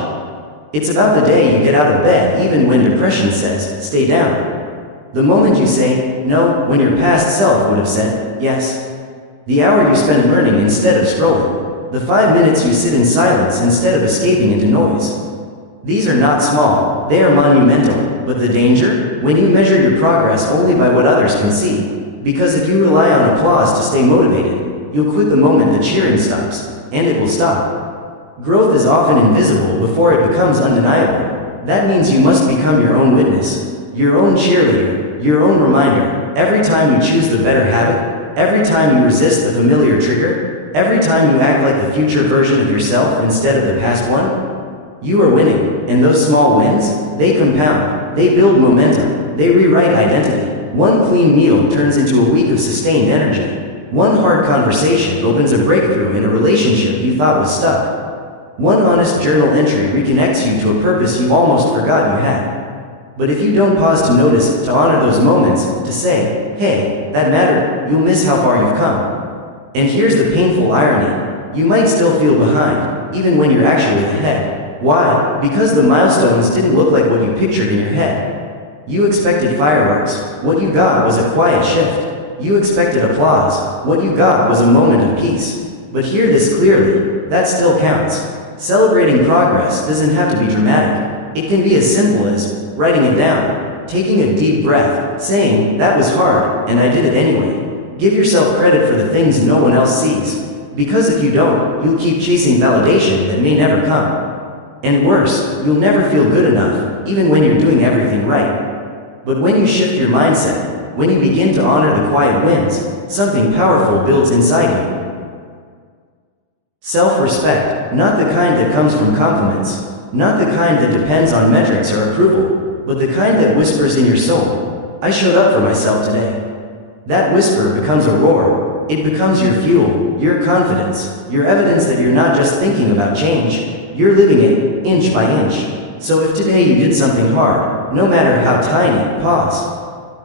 It's about the day you get out of bed even when depression says, stay down. The moment you say, no, when your past self would have said, yes. The hour you spend learning instead of scrolling. The 5 minutes you sit in silence instead of escaping into noise. These are not small, they are monumental. But the danger? When you measure your progress only by what others can see. Because if you rely on applause to stay motivated, you'll quit the moment the cheering stops, and it will stop. Growth is often invisible before it becomes undeniable. That means you must become your own witness, your own cheerleader, your own reminder. Every time you choose the better habit, every time you resist the familiar trigger, every time you act like the future version of yourself instead of the past one, you are winning. And those small wins, they compound, they build momentum, they rewrite identity. One clean meal turns into a week of sustained energy. One hard conversation opens a breakthrough in a relationship you thought was stuck. One honest journal entry reconnects you to a purpose you almost forgot you had. But if you don't pause to notice, to honor those moments, to say, hey, that mattered, you'll miss how far you've come. And here's the painful irony. You might still feel behind, even when you're actually ahead. Why? Because the milestones didn't look like what you pictured in your head. You expected fireworks, what you got was a quiet shift. You expected applause, what you got was a moment of peace. But hear this clearly, that still counts. Celebrating progress doesn't have to be dramatic. It can be as simple as writing it down, taking a deep breath, saying, that was hard, and I did it anyway. Give yourself credit for the things no one else sees. Because if you don't, you'll keep chasing validation that may never come. And worse, you'll never feel good enough, even when you're doing everything right. But when you shift your mindset, when you begin to honor the quiet wins, something powerful builds inside you. Self-respect, not the kind that comes from compliments, not the kind that depends on metrics or approval, but the kind that whispers in your soul, I showed up for myself today. That whisper becomes a roar. It becomes your fuel, your confidence, your evidence that you're not just thinking about change, you're living it, inch by inch. So if today you did something hard, no matter how tiny, pause.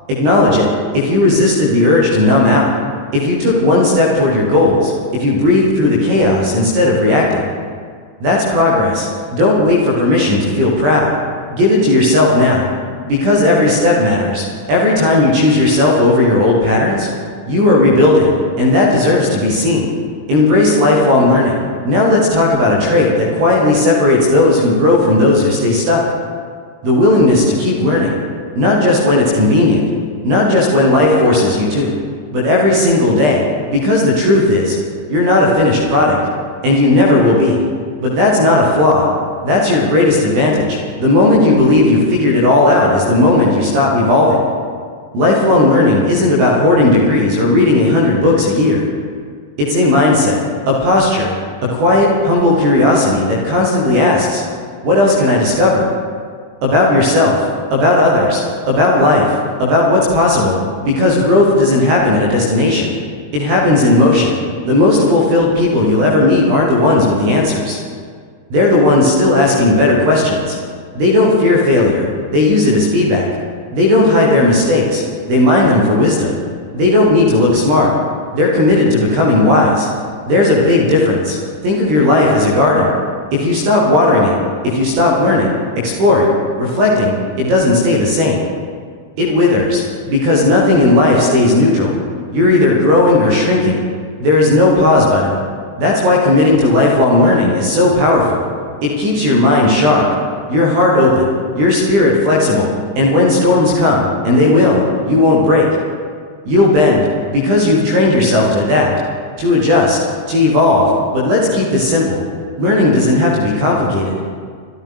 Acknowledge it. If you resisted the urge to numb out, if you took one step toward your goals, if you breathed through the chaos instead of reacting, that's progress. Don't wait for permission to feel proud. Give it to yourself now. Because every step matters. Every time you choose yourself over your old patterns, you are rebuilding, and that deserves to be seen. Embrace lifelong learning. Now let's talk about a trait that quietly separates those who grow from those who stay stuck. The willingness to keep learning, not just when it's convenient, not just when life forces you to, but every single day, because the truth is, you're not a finished product, and you never will be. But that's not a flaw, that's your greatest advantage. The moment you believe you've figured it all out is the moment you stop evolving. Lifelong learning isn't about hoarding degrees or reading 100 books a year. It's a mindset, a posture, a quiet, humble curiosity that constantly asks, what else can I discover? About yourself, about others, about life, about what's possible, because growth doesn't happen at a destination. It happens in motion. The most fulfilled people you'll ever meet aren't the ones with the answers. They're the ones still asking better questions. They don't fear failure, they use it as feedback. They don't hide their mistakes, they mine them for wisdom. They don't need to look smart, they're committed to becoming wise. There's a big difference. Think of your life as a garden. If you stop watering it, if you stop learning, exploring, reflecting, it doesn't stay the same. It withers, because nothing in life stays neutral. You're either growing or shrinking. There is no pause button. That's why committing to lifelong learning is so powerful. It keeps your mind sharp, your heart open, your spirit flexible, and when storms come, and they will, you won't break. You'll bend, because you've trained yourself to adapt, to adjust, to evolve. But let's keep this simple. Learning doesn't have to be complicated.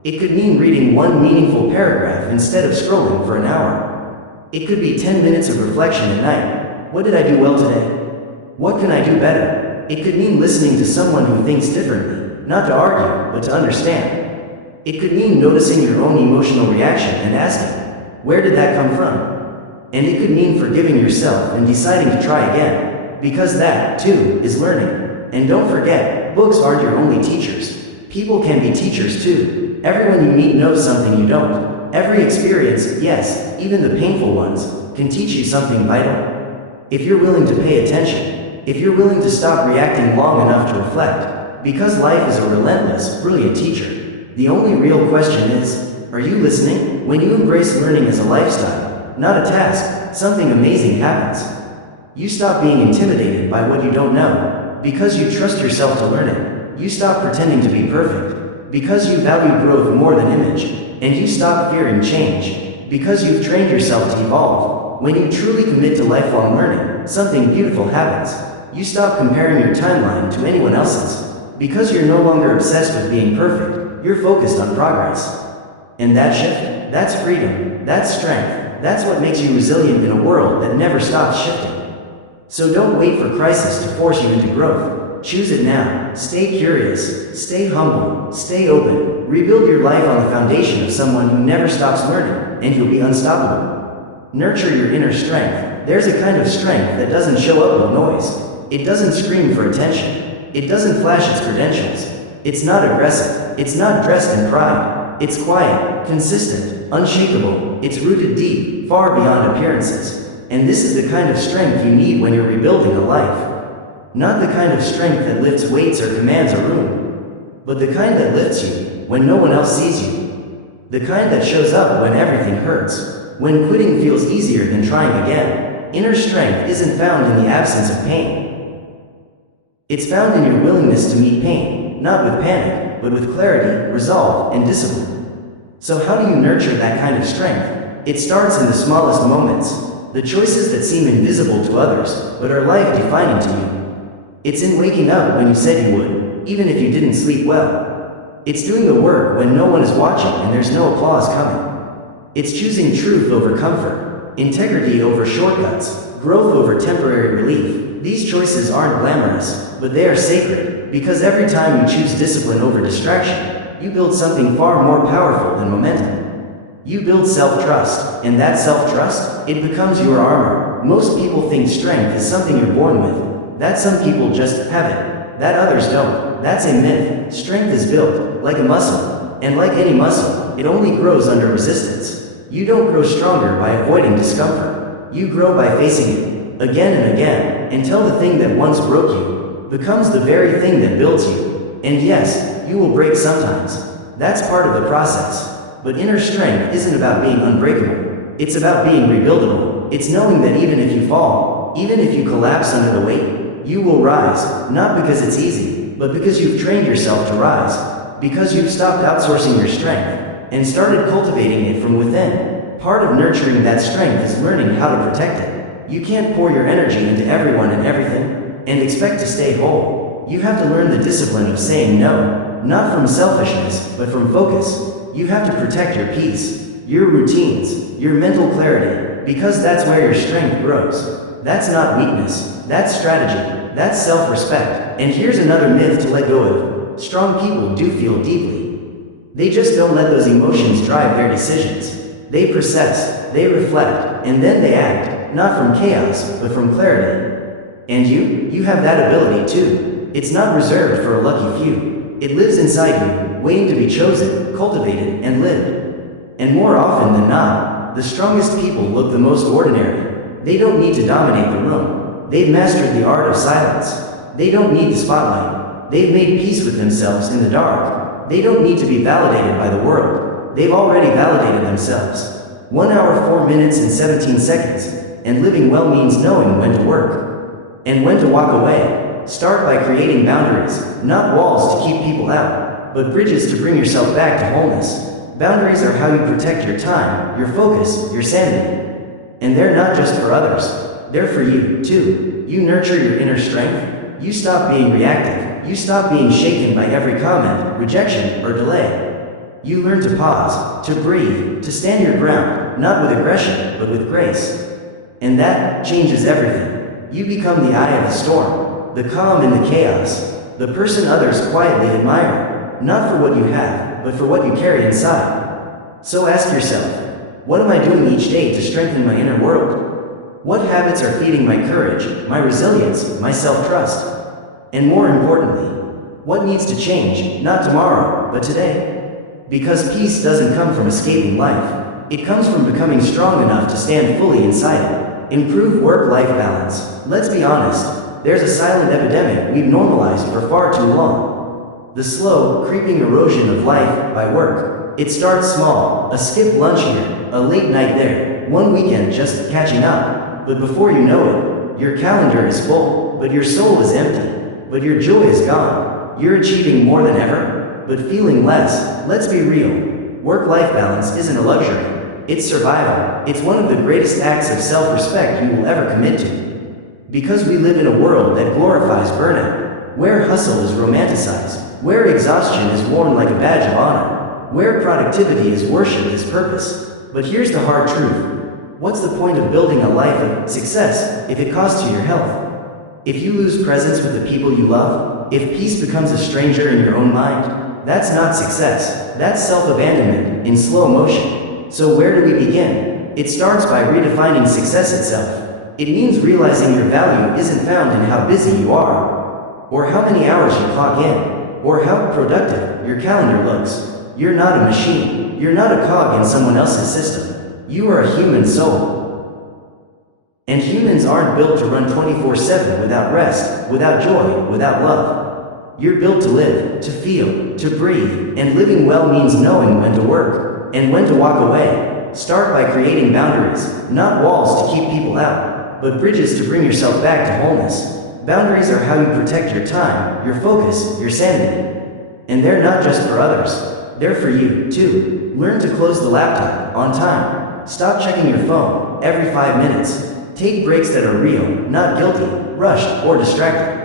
It could mean reading one meaningful paragraph instead of scrolling for an hour. It could be 10 minutes of reflection at night. What did I do well today? What can I do better? It could mean listening to someone who thinks differently, not to argue, but to understand. It could mean noticing your own emotional reaction and asking, where did that come from? And it could mean forgiving yourself and deciding to try again, because that, too, is learning. And don't forget, books aren't your only teachers. People can be teachers too. Everyone you meet knows something you don't. Every experience, yes, even the painful ones, can teach you something vital. If you're willing to pay attention, if you're willing to stop reacting long enough to reflect, because life is a relentless, brilliant teacher, the only real question is, are you listening? When you embrace learning as a lifestyle, not a task, something amazing happens. You stop being intimidated by what you don't know. Because you trust yourself to learn it, you stop pretending to be perfect. Because you value growth more than image, and you stop fearing change. Because you've trained yourself to evolve. When you truly commit to lifelong learning, something beautiful happens. You stop comparing your timeline to anyone else's. Because you're no longer obsessed with being perfect, you're focused on progress. And that shift, that's freedom, that's strength, that's what makes you resilient in a world that never stops shifting. So don't wait for crisis to force you into growth. Choose it now. Stay curious, stay humble, stay open. Rebuild your life on the foundation of someone who never stops learning, and you'll be unstoppable. Nurture your inner strength. There's a kind of strength that doesn't show up with noise. It doesn't scream for attention. It doesn't flash its credentials. It's not aggressive. It's not dressed in pride. It's quiet, consistent, unshakable. It's rooted deep, far beyond appearances. And this is the kind of strength you need when you're rebuilding a life. Not the kind of strength that lifts weights or commands a room, but the kind that lifts you when no one else sees you. The kind that shows up when everything hurts. when quitting feels easier than trying again. Inner strength isn't found in the absence of pain. It's found in your willingness to meet pain, not with panic, but with clarity, resolve, and discipline. So how do you nurture that kind of strength? It starts in the smallest moments, the choices that seem invisible to others, but are life-defining to you. It's in waking up when you said you would, even if you didn't sleep well. It's doing the work when no one is watching and there's no applause coming. It's choosing truth over comfort, integrity over shortcuts, growth over temporary relief. These choices aren't glamorous, but they are sacred, because every time you choose discipline over distraction, you build something far more powerful than momentum. You build self-trust, and that self-trust, it becomes your armor. Most people think strength is something you're born with, that some people just have it, that others don't. That's a myth. Strength is built, like a muscle, and like any muscle, it only grows under resistance. You don't grow stronger by avoiding discomfort. You grow by facing it, again and again, until the thing that once broke you becomes the very thing that builds you. And yes, you will break sometimes. That's part of the process. But inner strength isn't about being unbreakable. It's about being rebuildable. It's knowing that even if you fall, even if you collapse under the weight, you will rise, not because it's easy, but because you've trained yourself to rise, because you've stopped outsourcing your strength and started cultivating it from within. Part of nurturing that strength is learning how to protect it. You can't pour your energy into everyone and everything and expect to stay whole. You have to learn the discipline of saying no, not from selfishness, but from focus. You have to protect your peace, your routines, your mental clarity, because that's where your strength grows. That's not weakness, that's strategy, that's self-respect. And here's another myth to let go of. Strong people do feel deeply. They just don't let those emotions drive their decisions. They process, they reflect, and then they act, not from chaos, but from clarity. And you have that ability too. It's not reserved for a lucky few. It lives inside you, waiting to be chosen, cultivated, and lived. And more often than not, the strongest people look the most ordinary. They don't need to dominate the room. They've mastered the art of silence. They don't need the spotlight. They've made peace with themselves in the dark. They don't need to be validated by the world. They've already validated themselves. 1 hour, 4 minutes, and 17 seconds. And living well means knowing when to work and when to walk away. Start by creating boundaries, not walls to keep people out, but bridges to bring yourself back to wholeness. Boundaries are how you protect your time, your focus, your sanity. And they're not just for others. They're for you, too. You nurture your inner strength. You stop being reactive. You stop being shaken by every comment, rejection, or delay. You learn to pause, to breathe, to stand your ground, not with aggression, but with grace. And that changes everything. You become the eye of the storm, the calm in the chaos, the person others quietly admire, not for what you have, but for what you carry inside. So ask yourself, what am I doing each day to strengthen my inner world? What habits are feeding my courage, my resilience, my self-trust? And more importantly, what needs to change, not tomorrow, but today? Because peace doesn't come from escaping life. It comes from becoming strong enough to stand fully inside it. Improve work-life balance. Let's be honest, there's a silent epidemic we've normalized for far too long. The slow, creeping erosion of life by work. It starts small, a skipped lunch here, a late night there, one weekend just catching up. But before you know it, your calendar is full, but your soul is empty. But your joy is gone. You're achieving more than ever, but feeling less. Let's be real. Work-life balance isn't a luxury. It's survival. It's one of the greatest acts of self-respect you will ever commit to. Because we live in a world that glorifies burnout, where hustle is romanticized, where exhaustion is worn like a badge of honor, where productivity is worshipped as purpose. But here's the hard truth. What's the point of building a life of success if it costs you your health? If you lose presence with the people you love, if peace becomes a stranger in your own mind, that's not success. That's self-abandonment in slow motion. So where do we begin? It starts by redefining success itself. It means realizing your value isn't found in how busy you are, or how many hours you clock in, or how productive your calendar looks. You're not a machine. You're not a cog in someone else's system. You are a human soul. And humans aren't built to run 24/7 without rest, without joy, without love. You're built to live, to feel, to breathe, and living well means knowing when to work and when to walk away. Start by creating boundaries, not walls to keep people out, but bridges to bring yourself back to wholeness. Boundaries are how you protect your time, your focus, your sanity. And they're not just for others, they're for you, too. Learn to close the laptop on time. Stop checking your phone every 5 minutes. Take breaks that are real, not guilty, rushed, or distracted.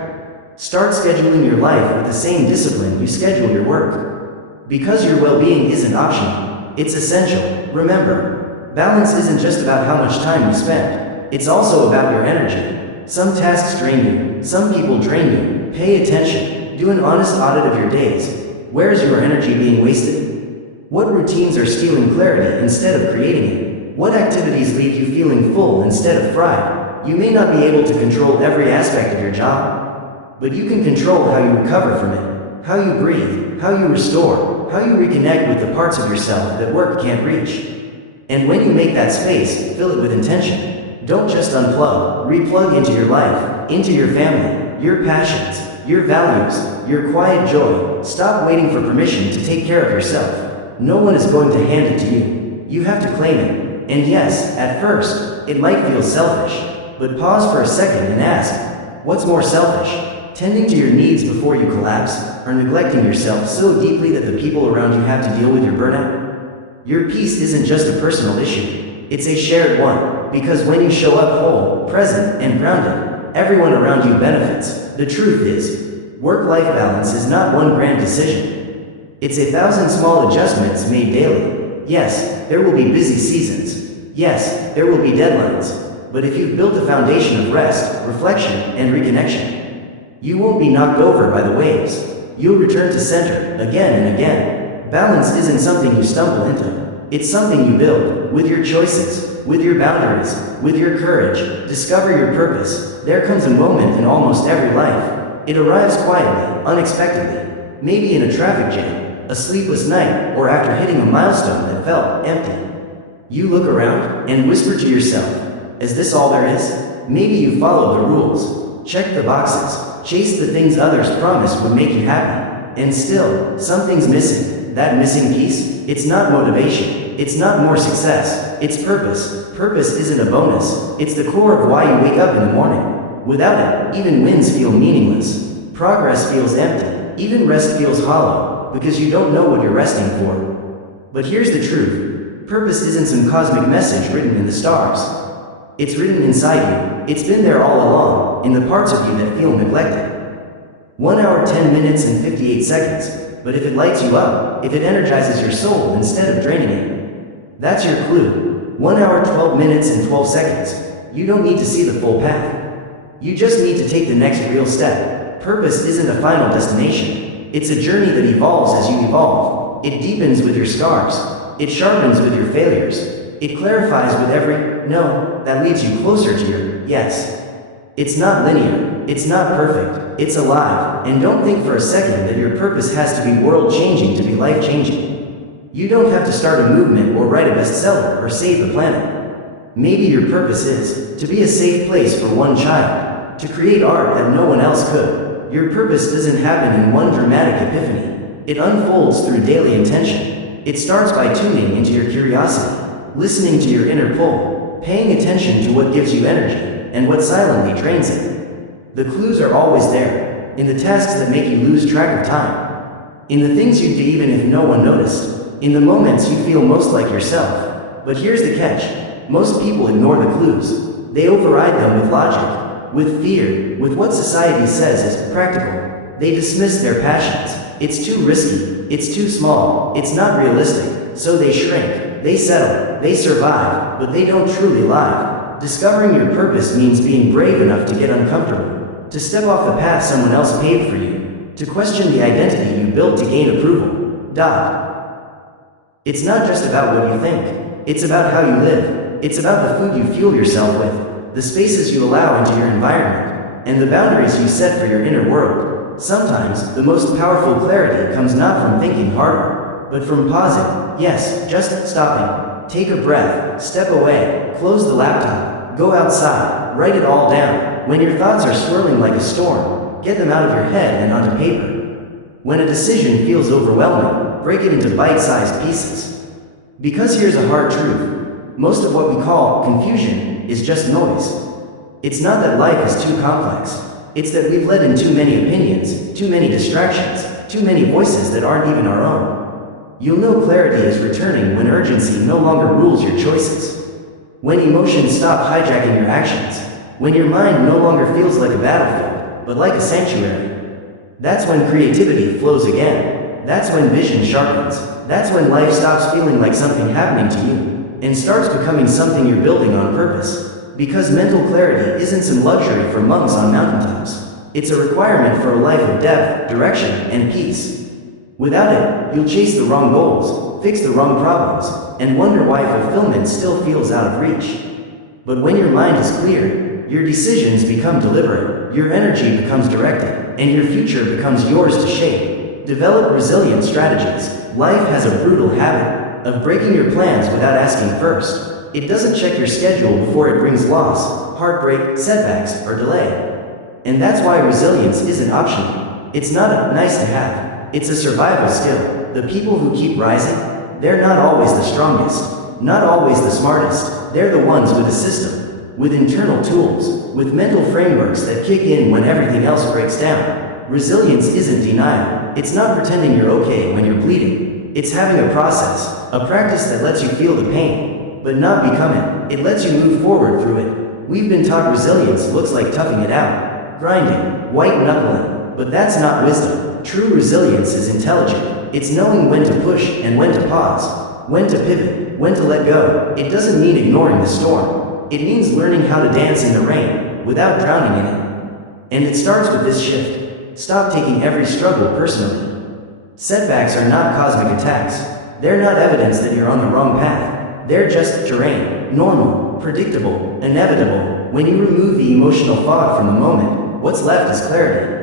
Start scheduling your life with the same discipline you schedule your work. Because your well-being isn't optional, it's essential. Remember, balance isn't just about how much time you spend. It's also about your energy. Some tasks drain you, some people drain you. Pay attention. Do an honest audit of your days. Where's your energy being wasted? What routines are stealing clarity instead of creating it? What activities leave you feeling full instead of fried? You may not be able to control every aspect of your job, but you can control how you recover from it, how you breathe, how you restore, how you reconnect with the parts of yourself that work can't reach. And when you make that space, fill it with intention. Don't just unplug, replug into your life, into your family, your passions, your values, your quiet joy. Stop waiting for permission to take care of yourself. No one is going to hand it to you. You have to claim it. And yes, at first, it might feel selfish, but pause for a second and ask, what's more selfish? Tending to your needs before you collapse, or neglecting yourself so deeply that the people around you have to deal with your burnout? Your peace isn't just a personal issue, it's a shared one, because when you show up whole, present, and grounded, everyone around you benefits. The truth is, work-life balance is not one grand decision. It's 1,000 small adjustments made daily. Yes, there will be busy seasons. Yes, there will be deadlines. But if you've built a foundation of rest, reflection, and reconnection, you won't be knocked over by the waves. You'll return to center, again and again. Balance isn't something you stumble into. It's something you build, with your choices, with your boundaries, with your courage. Discover your purpose. There comes a moment in almost every life. It arrives quietly, unexpectedly, maybe in a traffic jam, a sleepless night, or after hitting a milestone that felt empty. You look around and whisper to yourself, is this all there is? Maybe you followed the rules, checked the boxes, chased the things others promised would make you happy, and still, something's missing. That missing piece? It's not motivation, it's not more success, it's purpose. Purpose isn't a bonus, it's the core of why you wake up in the morning. Without it, even wins feel meaningless. Progress feels empty, even rest feels hollow, because you don't know what you're resting for. But here's the truth. Purpose isn't some cosmic message written in the stars. It's written inside you. It's been there all along, in the parts of you that feel neglected. 1 hour, 10 minutes, and 58 seconds. But if it lights you up, if it energizes your soul instead of draining it, that's your clue. 1 hour, 12 minutes, and 12 seconds. You don't need to see the full path. You just need to take the next real step. Purpose isn't a final destination. It's a journey that evolves as you evolve. It deepens with your scars. It sharpens with your failures. It clarifies with every no that leads you closer to your yes. It's not linear. It's not perfect. It's alive. And don't think for a second that your purpose has to be world-changing to be life-changing. You don't have to start a movement or write a bestseller or save the planet. Maybe your purpose is to be a safe place for one child, to create art that no one else could. Your purpose doesn't happen in one dramatic epiphany. It unfolds through daily intention. It starts by tuning into your curiosity, listening to your inner pull, paying attention to what gives you energy, and what silently drains it. The clues are always there, in the tasks that make you lose track of time, in the things you do even if no one noticed, in the moments you feel most like yourself. But here's the catch. Most people ignore the clues. They override them with logic, with fear, with what society says is practical. They dismiss their passions. It's too risky. It's too small. It's not realistic. So they shrink. They settle. They survive. But they don't truly live. Discovering your purpose means being brave enough to get uncomfortable, to step off the path someone else paved for you, to question the identity you built to gain approval. It's not just about what you think. It's about how you live. It's about the food you fuel yourself with, the spaces you allow into your environment, and the boundaries you set for your inner world. Sometimes, the most powerful clarity comes not from thinking harder, but from pausing. Yes, just stopping. Take a breath, step away, close the laptop, go outside, write it all down. When your thoughts are swirling like a storm, get them out of your head and onto paper. When a decision feels overwhelming, break it into bite-sized pieces. Because here's a hard truth. Most of what we call confusion is just noise. It's not that life is too complex. It's that we've let in too many opinions, too many distractions, too many voices that aren't even our own. You'll know clarity is returning when urgency no longer rules your choices. When emotions stop hijacking your actions. When your mind no longer feels like a battlefield, but like a sanctuary. That's when creativity flows again. That's when vision sharpens. That's when life stops feeling like something happening to you, and starts becoming something you're building on purpose. Because mental clarity isn't some luxury for monks on mountaintops. It's a requirement for a life of depth, direction, and peace. Without it, you'll chase the wrong goals, fix the wrong problems, and wonder why fulfillment still feels out of reach. But when your mind is clear, your decisions become deliberate, your energy becomes directed, and your future becomes yours to shape. Develop resilient strategies. Life has a brutal habit of breaking your plans without asking first. It doesn't check your schedule before it brings loss, heartbreak, setbacks, or delay. And that's why resilience isn't optional. It's not a nice to have. It's a survival skill. The people who keep rising, they're not always the strongest, not always the smartest. They're the ones with a system, with internal tools, with mental frameworks that kick in when everything else breaks down. Resilience isn't denial. It's not pretending you're okay when you're bleeding. It's having a process, a practice that lets you feel the pain, but not become it. It lets you move forward through it. We've been taught resilience looks like toughing it out, grinding, white-knuckling, but that's not wisdom. True resilience is intelligent. It's knowing when to push and when to pause, when to pivot, when to let go. It doesn't mean ignoring the storm. It means learning how to dance in the rain without drowning in it. And it starts with this shift. Stop taking every struggle personally. Setbacks are not cosmic attacks. They're not evidence that you're on the wrong path. They're just terrain, normal, predictable, inevitable. When you remove the emotional fog from the moment, what's left is clarity.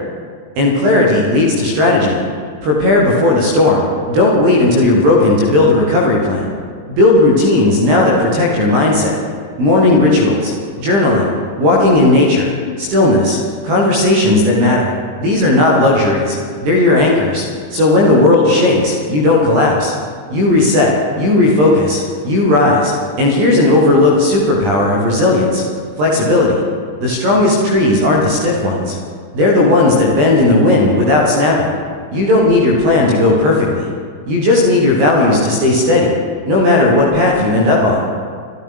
And clarity leads to strategy. Prepare before the storm. Don't wait until you're broken to build a recovery plan. Build routines now that protect your mindset. Morning rituals, journaling, walking in nature, stillness, conversations that matter. These are not luxuries. They're your anchors. So when the world shakes, you don't collapse. You reset, you refocus, you rise. And here's an overlooked superpower of resilience: flexibility. The strongest trees aren't the stiff ones. They're the ones that bend in the wind without snapping. You don't need your plan to go perfectly. You just need your values to stay steady, no matter what path you end up on.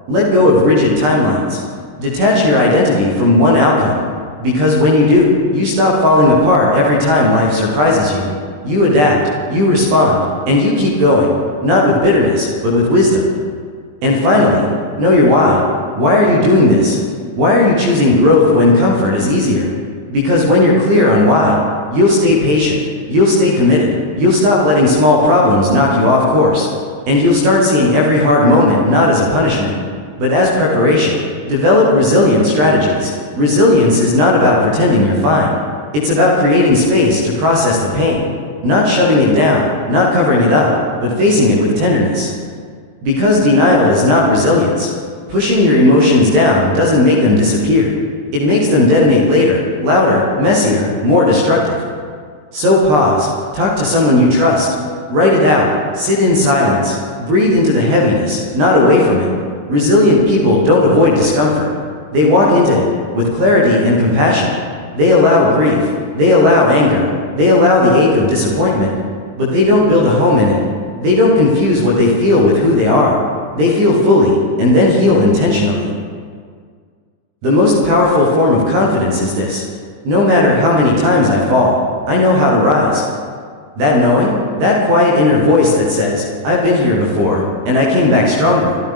Let go of rigid timelines. Detach your identity from one outcome. Because when you do, you stop falling apart every time life surprises you. You adapt, you respond, and you keep going, not with bitterness, but with wisdom. And finally, know your why. Why are you doing this? Why are you choosing growth when comfort is easier? Because when you're clear on why, you'll stay patient, you'll stay committed, you'll stop letting small problems knock you off course, and you'll start seeing every hard moment not as a punishment, but as preparation. Develop resilient strategies. Resilience is not about pretending you're fine. It's about creating space to process the pain. Not shoving it down, not covering it up, but facing it with tenderness. Because denial is not resilience. Pushing your emotions down doesn't make them disappear. It makes them detonate later, louder, messier, more destructive. So pause, talk to someone you trust, write it out, sit in silence, breathe into the heaviness, not away from it. Resilient people don't avoid discomfort. They walk into it with clarity and compassion. They allow grief, they allow anger, they allow the ache of disappointment, but they don't build a home in it. They don't confuse what they feel with who they are. They feel fully, and then heal intentionally. The most powerful form of confidence is this: no matter how many times I fall, I know how to rise. That knowing, that quiet inner voice that says, I've been here before, and I came back stronger.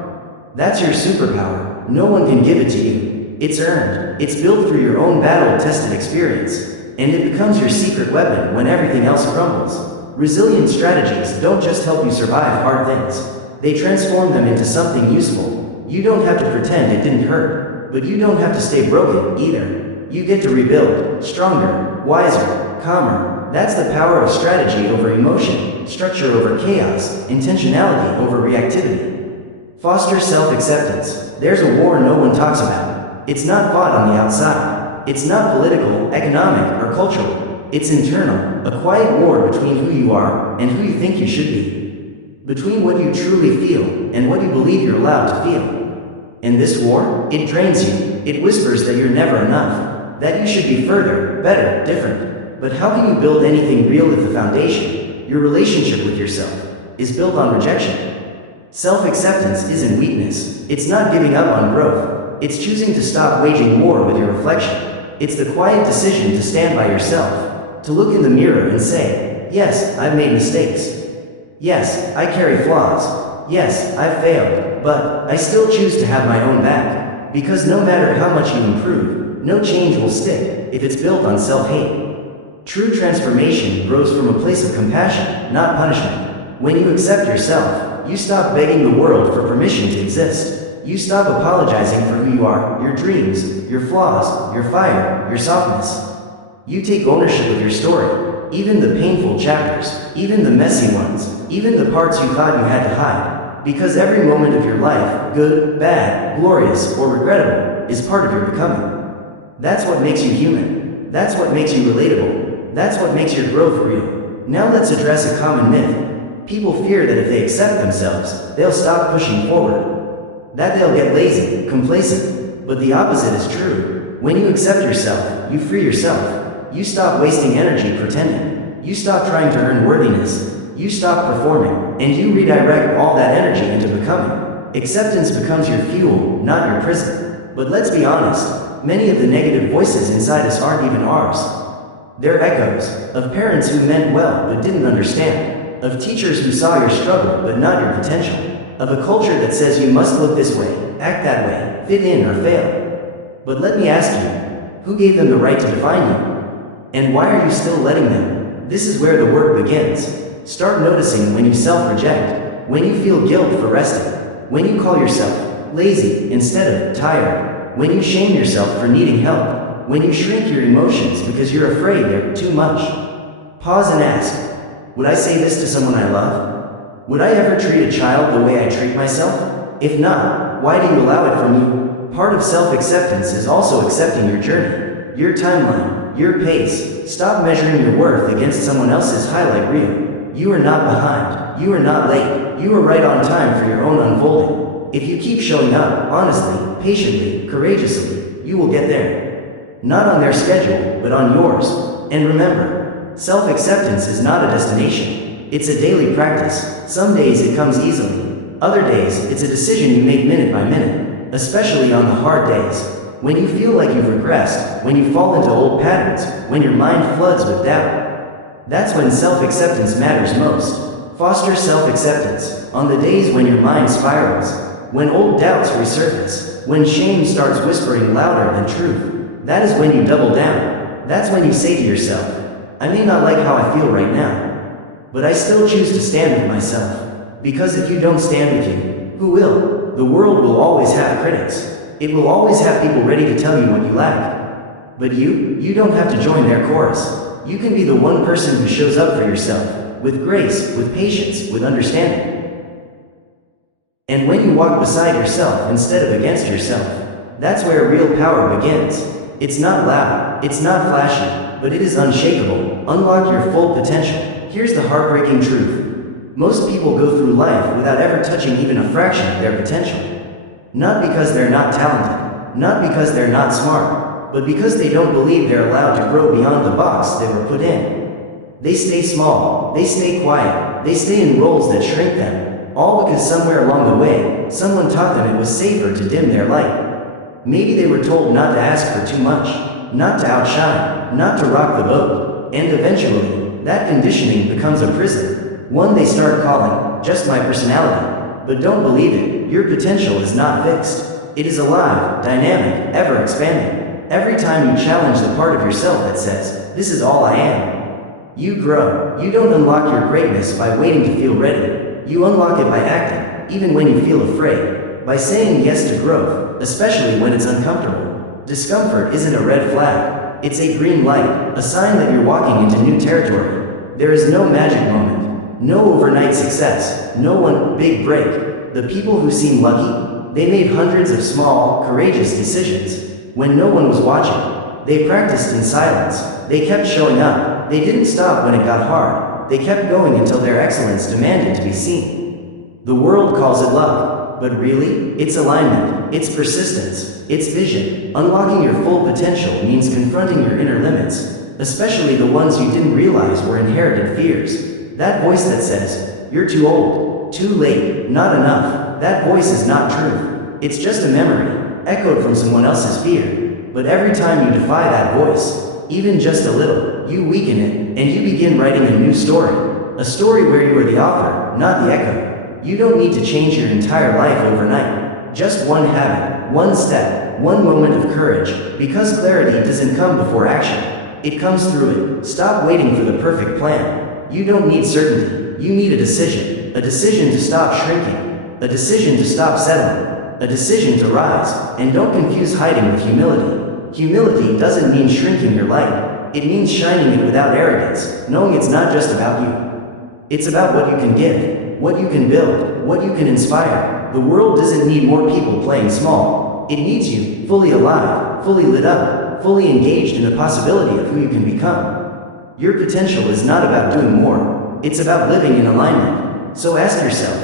That's your superpower. No one can give it to you. It's earned. It's built through your own battle-tested experience. And it becomes your secret weapon when everything else crumbles. Resilient strategies don't just help you survive hard things. They transform them into something useful. You don't have to pretend it didn't hurt, but you don't have to stay broken either. You get to rebuild, stronger, wiser, calmer. That's the power of strategy over emotion, structure over chaos, intentionality over reactivity. Foster self-acceptance. There's a war no one talks about. It's not fought on the outside. It's not political, economic, or cultural. It's internal, a quiet war between who you are and who you think you should be. between what you truly feel and what you believe you're allowed to feel. And this war, it drains you. It whispers that you're never enough, that you should be further, better, different. But how can you build anything real if the foundation, your relationship with yourself, is built on rejection? Self-acceptance isn't weakness. It's not giving up on growth. It's choosing to stop waging war with your reflection. It's the quiet decision to stand by yourself, to look in the mirror and say, yes, I've made mistakes. Yes, I carry flaws. Yes, I've failed, but I still choose to have my own back. Because no matter how much you improve, no change will stick if it's built on self-hate. True transformation grows from a place of compassion, not punishment. When you accept yourself, you stop begging the world for permission to exist. You stop apologizing for who you are, your dreams, your flaws, your fire, your softness. You take ownership of your story, even the painful chapters, even the messy ones, even the parts you thought you had to hide. Because every moment of your life, good, bad, glorious, or regrettable, is part of your becoming. That's what makes you human. That's what makes you relatable. That's what makes your growth real. Now let's address a common myth. People fear that if they accept themselves, they'll stop pushing forward. That they'll get lazy, complacent. But the opposite is true. When you accept yourself, you free yourself. You stop wasting energy pretending. You stop trying to earn worthiness. You stop performing, and you redirect all that energy into becoming. Acceptance becomes your fuel, not your prison. But let's be honest, many of the negative voices inside us aren't even ours. They're echoes of parents who meant well but didn't understand, of teachers who saw your struggle but not your potential, of a culture that says you must look this way, act that way, fit in or fail. But let me ask you, who gave them the right to define you? And why are you still letting them? This is where the work begins. Start noticing when you self-reject, when you feel guilt for resting, when you call yourself lazy instead of tired, when you shame yourself for needing help, when you shrink your emotions because you're afraid they're too much. Pause and ask, would I say this to someone I love? Would I ever treat a child the way I treat myself? If not, why do you allow it from you? Part of self-acceptance is also accepting your journey, your timeline, your pace. Stop measuring your worth against someone else's highlight reel. You are not behind. You are not late. You are right on time for your own unfolding. If you keep showing up, honestly, patiently, courageously, you will get there. Not on their schedule, but on yours. And remember, self-acceptance is not a destination. It's a daily practice. Some days it comes easily. Other days, it's a decision you make minute by minute, especially on the hard days. When you feel like you've regressed, when you fall into old patterns, when your mind floods with doubt. That's when self-acceptance matters most. Foster self-acceptance on the days when your mind spirals, when old doubts resurface, when shame starts whispering louder than truth. That is when you double down. That's when you say to yourself, I may not like how I feel right now, but I still choose to stand with myself. Because if you don't stand with you, who will? The world will always have critics. It will always have people ready to tell you what you lack. But you don't have to join their chorus. You can be the one person who shows up for yourself, with grace, with patience, with understanding. And when you walk beside yourself instead of against yourself, that's where real power begins. It's not loud, it's not flashy, but it is unshakable. Unlock your full potential. Here's the heartbreaking truth. Most people go through life without ever touching even a fraction of their potential. Not because they're not talented, not because they're not smart, but because they don't believe they're allowed to grow beyond the box they were put in. They stay small, they stay quiet, they stay in roles that shrink them, all because somewhere along the way, someone taught them it was safer to dim their light. Maybe they were told not to ask for too much, not to outshine, not to rock the boat, and eventually, that conditioning becomes a prison, one they start calling, just my personality. But don't believe it, your potential is not fixed. It is alive, dynamic, ever expanding. Every time you challenge the part of yourself that says, this is all I am, you grow. You don't unlock your greatness by waiting to feel ready. You unlock it by acting, even when you feel afraid. By saying yes to growth, especially when it's uncomfortable. Discomfort isn't a red flag. It's a green light, a sign that you're walking into new territory. There is no magic moment, no overnight success, no one big break. The people who seem lucky, they made hundreds of small, courageous decisions. When no one was watching, they practiced in silence. They kept showing up. They didn't stop when it got hard. They kept going until their excellence demanded to be seen. The world calls it luck, but really, it's alignment, it's persistence, it's vision. Unlocking your full potential means confronting your inner limits, especially the ones you didn't realize were inherited fears. That voice that says, "You're too old, too late, not enough," that voice is not truth. It's just a memory, echoed from someone else's fear. But every time you defy that voice, even just a little, you weaken it, and you begin writing a new story. A story where you are the author, not the echo. You don't need to change your entire life overnight. Just one habit, one step, one moment of courage, because clarity doesn't come before action. It comes through it. Stop waiting for the perfect plan. You don't need certainty. You need a decision. A decision to stop shrinking. A decision to stop settling. A decision to rise. And don't confuse hiding with humility. Humility doesn't mean shrinking your light. It means shining it without arrogance, knowing it's not just about you. It's about what you can give, what you can build, what you can inspire. The world doesn't need more people playing small. It needs you, fully alive, fully lit up, fully engaged in the possibility of who you can become. Your potential is not about doing more. It's about living in alignment. So ask yourself,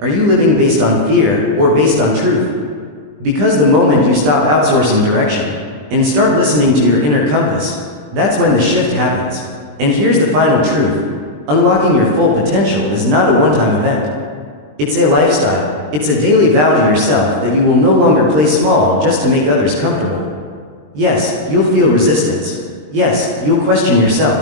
are you living based on fear or based on truth? Because the moment you stop outsourcing direction and start listening to your inner compass, that's when the shift happens. And here's the final truth. Unlocking your full potential is not a one-time event. It's a lifestyle. It's a daily vow to yourself that you will no longer play small just to make others comfortable. Yes, you'll feel resistance. Yes, you'll question yourself.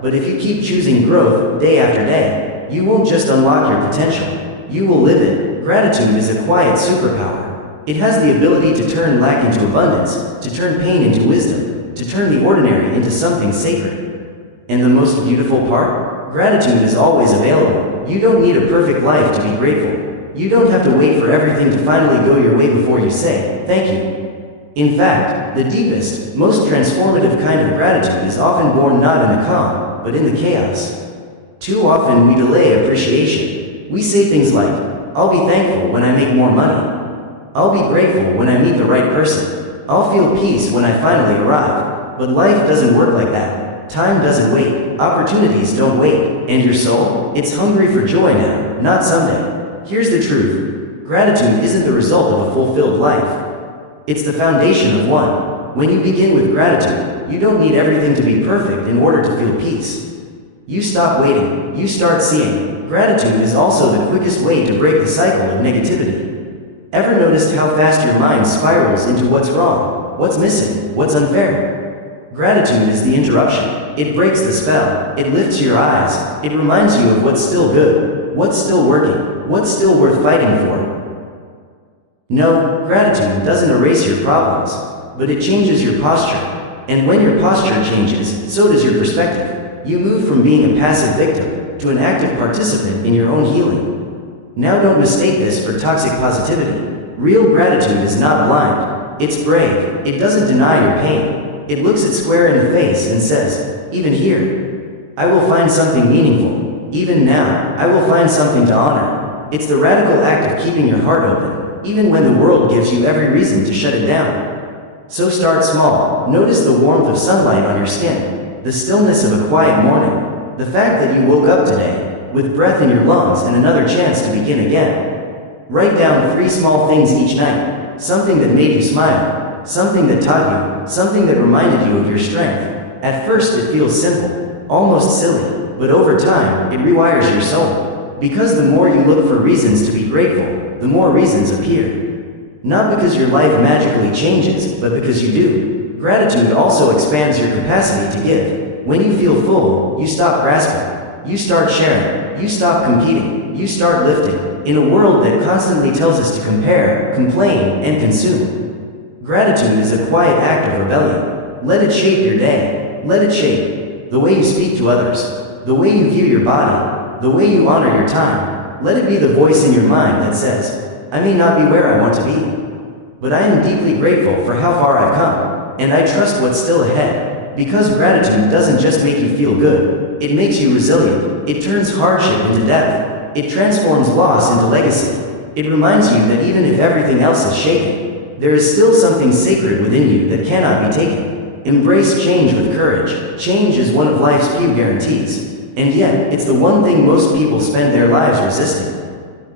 But if you keep choosing growth day after day, you won't just unlock your potential. You will live it. Gratitude is a quiet superpower. It has the ability to turn lack into abundance, to turn pain into wisdom, to turn the ordinary into something sacred. And the most beautiful part? Gratitude is always available. You don't need a perfect life to be grateful. You don't have to wait for everything to finally go your way before you say, thank you. In fact, the deepest, most transformative kind of gratitude is often born not in the calm, but in the chaos. Too often we delay appreciation. We say things like, I'll be thankful when I make more money. I'll be grateful when I meet the right person. I'll feel peace when I finally arrive. But life doesn't work like that. Time doesn't wait. Opportunities don't wait. And your soul? It's hungry for joy now, not someday. Here's the truth. Gratitude isn't the result of a fulfilled life. It's the foundation of one. When you begin with gratitude, you don't need everything to be perfect in order to feel peace. You stop waiting. You start seeing. Gratitude is also the quickest way to break the cycle of negativity. Ever noticed how fast your mind spirals into what's wrong, what's missing, what's unfair? Gratitude is the interruption. It breaks the spell. It lifts your eyes. It reminds you of what's still good, what's still working, what's still worth fighting for. No, gratitude doesn't erase your problems, but it changes your posture. And when your posture changes, so does your perspective. You move from being a passive victim to an active participant in your own healing. Now don't mistake this for toxic positivity. Real gratitude is not blind. It's brave. It doesn't deny your pain. It looks it square in the face and says, even here, I will find something meaningful. Even now, I will find something to honor. It's the radical act of keeping your heart open, even when the world gives you every reason to shut it down. So start small. Notice the warmth of sunlight on your skin, the stillness of a quiet morning, the fact that you woke up today, with breath in your lungs and another chance to begin again. Write down 3 small things each night. Something that made you smile. Something that taught you. Something that reminded you of your strength. At first it feels simple, almost silly, but over time, it rewires your soul. Because the more you look for reasons to be grateful, the more reasons appear. Not because your life magically changes, but because you do. Gratitude also expands your capacity to give. When you feel full, you stop grasping. You start sharing. You stop competing. You start lifting. In a world that constantly tells us to compare, complain, and consume. Gratitude is a quiet act of rebellion. Let it shape your day. Let it shape the way you speak to others, the way you view your body, the way you honor your time. Let it be the voice in your mind that says, I may not be where I want to be, but I am deeply grateful for how far I've come, and I trust what's still ahead. Because gratitude doesn't just make you feel good, it makes you resilient. It turns hardship into depth. It transforms loss into legacy. It reminds you that even if everything else is shaken, there is still something sacred within you that cannot be taken. Embrace change with courage. Change is one of life's few guarantees. And yet, it's the one thing most people spend their lives resisting.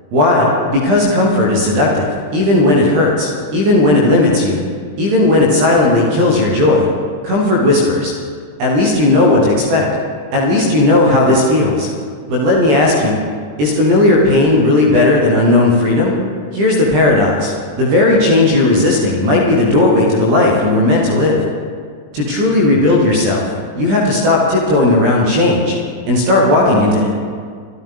Why? Because comfort is seductive, even when it hurts, even when it limits you, even when it silently kills your joy. Comfort whispers, at least you know what to expect, at least you know how this feels. But let me ask you, is familiar pain really better than unknown freedom? Here's the paradox, the very change you're resisting might be the doorway to the life you were meant to live. To truly rebuild yourself, you have to stop tiptoeing around change and start walking into it.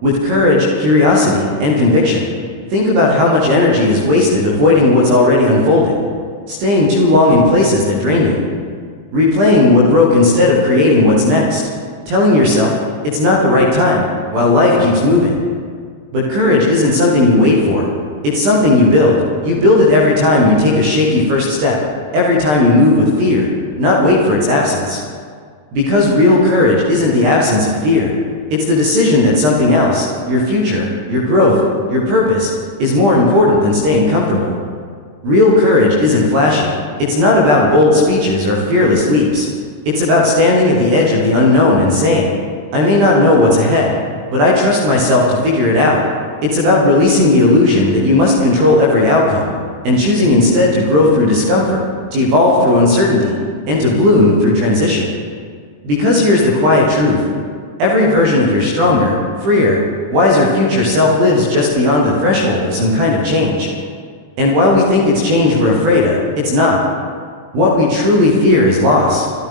With courage, curiosity, and conviction. Think about how much energy is wasted avoiding what's already unfolding, staying too long in places that drain you, replaying what broke instead of creating what's next, telling yourself it's not the right time while life keeps moving. But courage isn't something you wait for, it's something you build. You build it every time you take a shaky first step, every time you move with fear, not wait for its absence. Because real courage isn't the absence of fear. It's the decision that something else, your future, your growth, your purpose, is more important than staying comfortable. Real courage isn't flashy. It's not about bold speeches or fearless leaps. It's about standing at the edge of the unknown and saying, I may not know what's ahead, but I trust myself to figure it out. It's about releasing the illusion that you must control every outcome, and choosing instead to grow through discomfort, to evolve through uncertainty, and to bloom through transition. Because here's the quiet truth. Every version of your stronger, freer, wiser future self lives just beyond the threshold of some kind of change. And while we think it's change we're afraid of, it's not. What we truly fear is loss.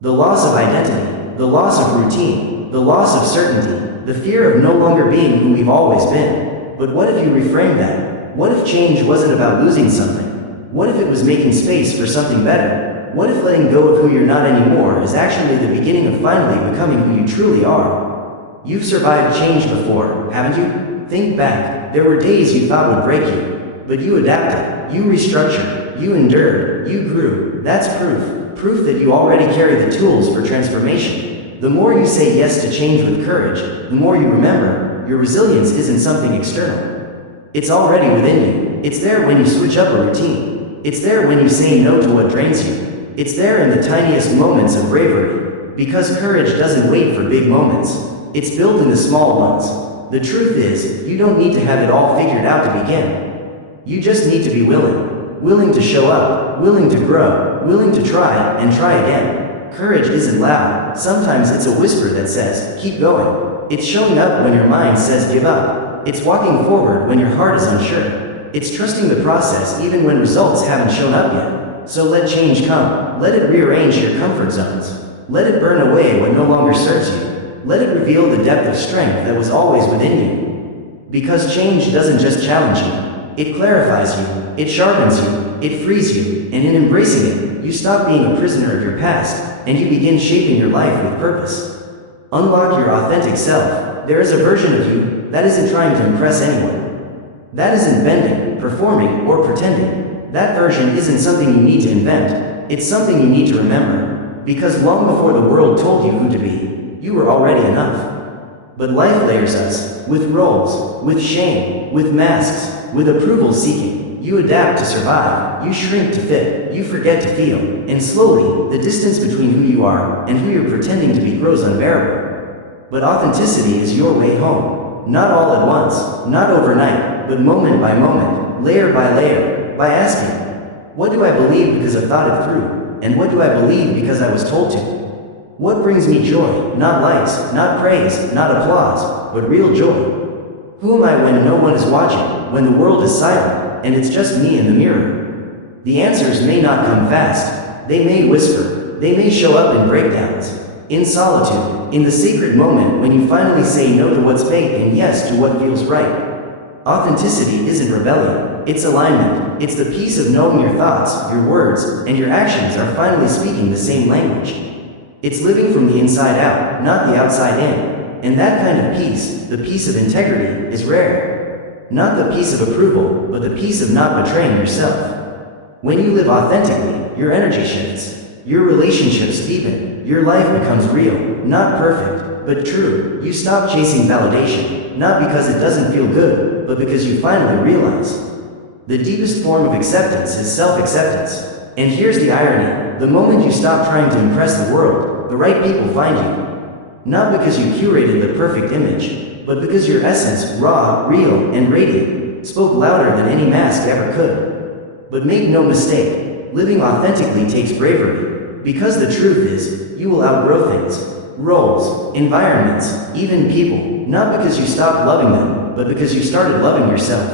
The loss of identity, the loss of routine, the loss of certainty, the fear of no longer being who we've always been. But what if you reframe that? What if change wasn't about losing something? What if it was making space for something better? What if letting go of who you're not anymore is actually the beginning of finally becoming who you truly are? You've survived change before, haven't you? Think back. There were days you thought would break you, but you adapted, you restructured, you endured, you grew. That's proof that you already carry the tools for transformation. The more you say yes to change with courage, the more you remember, your resilience isn't something external. It's already within you. It's there when you switch up a routine. It's there when you say no to what drains you. It's there in the tiniest moments of bravery, because courage doesn't wait for big moments. It's built in the small ones. The truth is, you don't need to have it all figured out to begin. You just need to be willing to show up, willing to grow, willing to try and try again. Courage isn't loud. Sometimes it's a whisper that says, keep going. It's showing up when your mind says give up. It's walking forward when your heart is unsure. It's trusting the process even when results haven't shown up yet. So let change come. Let it rearrange your comfort zones. Let it burn away what no longer serves you. Let it reveal the depth of strength that was always within you. Because change doesn't just challenge you. It clarifies you. It sharpens you. It frees you. And in embracing it, you stop being a prisoner of your past, and you begin shaping your life with purpose. Unlock your authentic self. There is a version of you that isn't trying to impress anyone. That isn't bending, performing, or pretending. That version isn't something you need to invent, it's something you need to remember. Because long before the world told you who to be, you were already enough. But life layers us, with roles, with shame, with masks, with approval seeking. You adapt to survive, you shrink to fit, you forget to feel, and slowly, the distance between who you are and who you're pretending to be grows unbearable. But authenticity is your way home. Not all at once, not overnight, but moment by moment, layer by layer. By asking, what do I believe because I've thought it through? And what do I believe because I was told to? What brings me joy? Not likes, not praise, not applause, but real joy. Who am I when no one is watching, when the world is silent, and it's just me in the mirror? The answers may not come fast. They may whisper. They may show up in breakdowns, in solitude, in the sacred moment when you finally say no to what's fake and yes to what feels right. Authenticity isn't rebellion. It's alignment. It's the peace of knowing your thoughts, your words, and your actions are finally speaking the same language. It's living from the inside out, not the outside in. And that kind of peace, the peace of integrity, is rare. Not the peace of approval, but the peace of not betraying yourself. When you live authentically, your energy shifts. Your relationships deepen. Your life becomes real, not perfect, but true. You stop chasing validation, not because it doesn't feel good, but because you finally realize. The deepest form of acceptance is self-acceptance. And here's the irony. The moment you stop trying to impress the world, the right people find you. Not because you curated the perfect image, but because your essence, raw, real, and radiant, spoke louder than any mask ever could. But make no mistake, living authentically takes bravery, because the truth is, you will outgrow things, roles, environments, even people, not because you stopped loving them, but because you started loving yourself.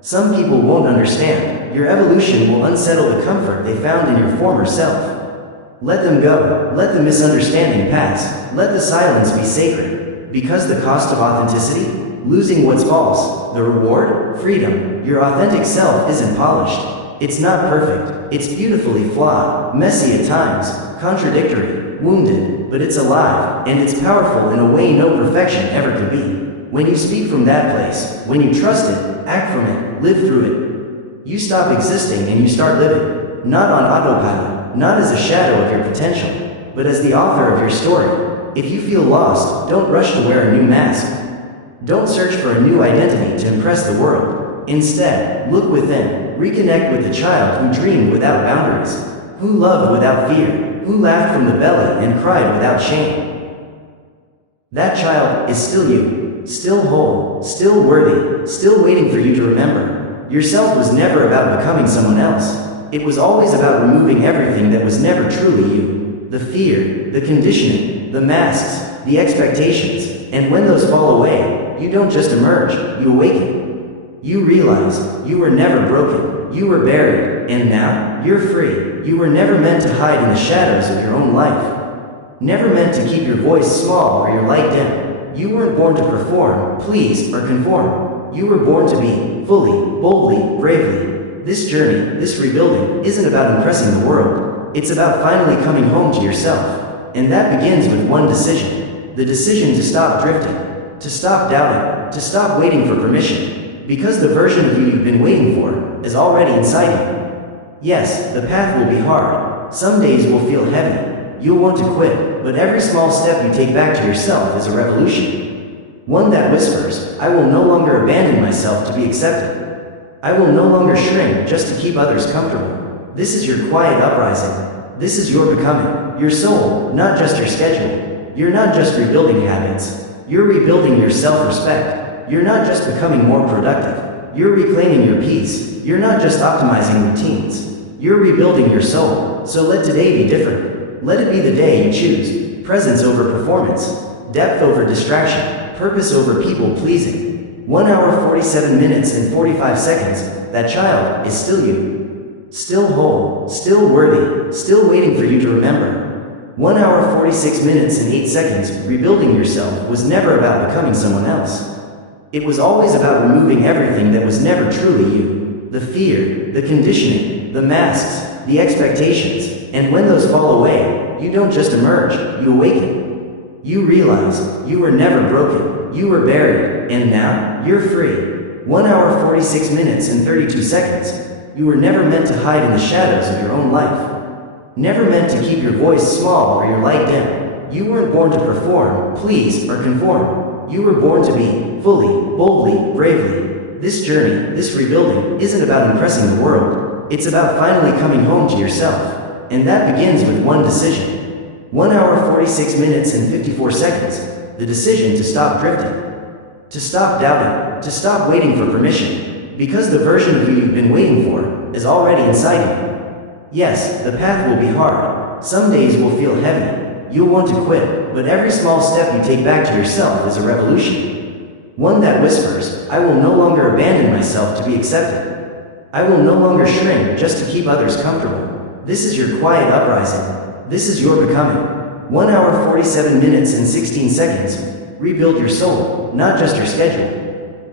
Some people won't understand. Your evolution will unsettle the comfort they found in your former self. Let them go. Let the misunderstanding pass. Let the silence be sacred. Because the cost of authenticity? Losing what's false. The reward? Freedom. Your authentic self isn't polished. It's not perfect. It's beautifully flawed, messy at times, contradictory, wounded, but it's alive, and it's powerful in a way no perfection ever can be. When you speak from that place, when you trust it, act from it, live through it, you stop existing and you start living, not on autopilot, not as a shadow of your potential, but as the author of your story. If you feel lost, don't rush to wear a new mask. Don't search for a new identity to impress the world. Instead, look within, reconnect with the child who dreamed without boundaries, who loved without fear, who laughed from the belly and cried without shame. That child is still you, still whole, still worthy, still waiting for you to remember. Yourself was never about becoming someone else. It was always about removing everything that was never truly you. The fear, the conditioning, the masks, the expectations, and when those fall away, you don't just emerge, you awaken. You realize, you were never broken, you were buried, and now, you're free. You were never meant to hide in the shadows of your own life. Never meant to keep your voice small or your light dim. You weren't born to perform, please, or conform. You were born to be, fully, boldly, bravely. This journey, this rebuilding, isn't about impressing the world. It's about finally coming home to yourself. And that begins with one decision. The decision to stop drifting, to stop doubting, to stop waiting for permission. Because the version of you you've been waiting for is already inside you. Yes, the path will be hard. Some days will feel heavy. You'll want to quit, but every small step you take back to yourself is a revolution. One that whispers, I will no longer abandon myself to be accepted. I will no longer shrink just to keep others comfortable. This is your quiet uprising. This is your becoming. Your soul, not just your schedule. You're not just rebuilding habits. You're rebuilding your self-respect. You're not just becoming more productive. You're reclaiming your peace. You're not just optimizing routines. You're rebuilding your soul. So let today be different. Let it be the day you choose. Presence over performance. Depth over distraction. Purpose over people pleasing. 1 hour 47 minutes and 45 seconds. That child is still you. Still whole. Still worthy. Still waiting for you to remember. 1 hour 46 minutes and 8 seconds. Rebuilding yourself was never about becoming someone else. It was always about removing everything that was never truly you. The fear, the conditioning, the masks, the expectations, and when those fall away, you don't just emerge, you awaken. You realize, you were never broken, you were buried, and now, you're free. 1 hour 46 minutes and 32 seconds. You were never meant to hide in the shadows of your own life. Never meant to keep your voice small or your light dim. You weren't born to perform, please, or conform. You were born to be, fully, boldly, bravely. This journey, this rebuilding, isn't about impressing the world. It's about finally coming home to yourself. And that begins with one decision. 1 hour 46 minutes and 54 seconds. The decision to stop drifting. To stop doubting. To stop waiting for permission. Because the version of you you've been waiting for is already inside you. Yes, the path will be hard. Some days will feel heavy. You'll want to quit, but every small step you take back to yourself is a revolution. One that whispers, I will no longer abandon myself to be accepted. I will no longer shrink just to keep others comfortable. This is your quiet uprising. This is your becoming. 1 hour 47 minutes and 16 seconds. Rebuild your soul, not just your schedule.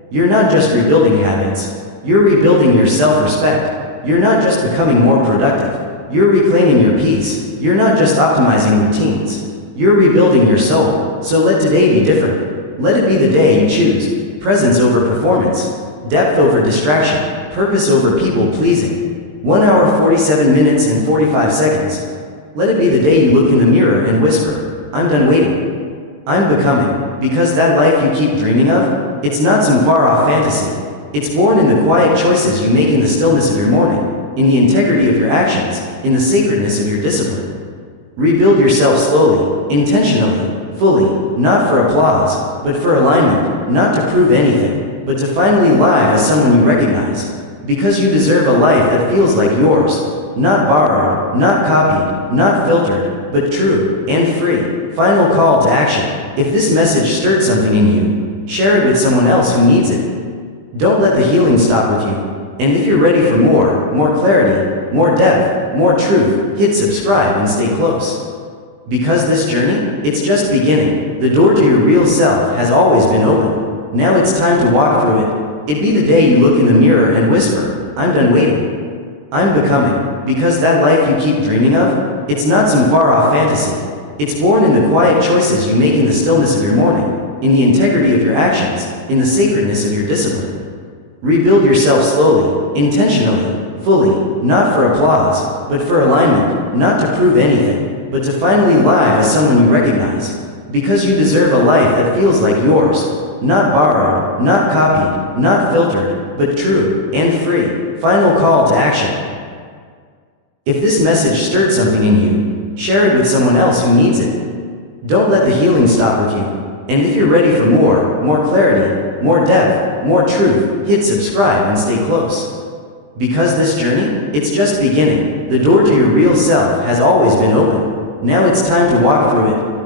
You're not just rebuilding habits. You're rebuilding your self-respect. You're not just becoming more productive. You're reclaiming your peace. You're not just optimizing routines. You're rebuilding your soul. So let today be different. Let it be the day you choose. Presence over performance. Depth over distraction. Purpose over people pleasing. 1 hour 47 minutes and 45 seconds. Let it be the day you look in the mirror and whisper, I'm done waiting. I'm becoming. Because that life you keep dreaming of, it's not some far-off fantasy. It's born in the quiet choices you make in the stillness of your morning, in the integrity of your actions, in the sacredness of your discipline. Rebuild yourself slowly, intentionally, fully, not for applause, but for alignment, not to prove anything, but to finally live as someone you recognize. Because you deserve a life that feels like yours, not borrowed, not copied, not filtered, but true and free. Final call to action. If this message stirred something in you, share it with someone else who needs it. Don't let the healing stop with you. And if you're ready for more clarity, more depth, more truth, hit subscribe and stay close. Because this journey, it's just beginning. The door to your real self has always been open. Now it's time to walk through it. It'd be the day you look in the mirror and whisper, I'm done waiting. I'm becoming. Because that life you keep dreaming of, it's not some far-off fantasy. It's born in the quiet choices you make in the stillness of your morning, in the integrity of your actions, in the sacredness of your discipline. Rebuild yourself slowly, intentionally, fully, not for applause, but for alignment, not to prove anything, but to finally live as someone you recognize. Because you deserve a life that feels like yours, not borrowed, not copied, not filtered, but true and free. Final call to action. If this message stirred something in you, share it with someone else who needs it. Don't let the healing stop with you. And if you're ready for more clarity, more depth, more truth, hit subscribe and stay close. Because this journey, it's just beginning. The door to your real self has always been open. Now it's time to walk through it.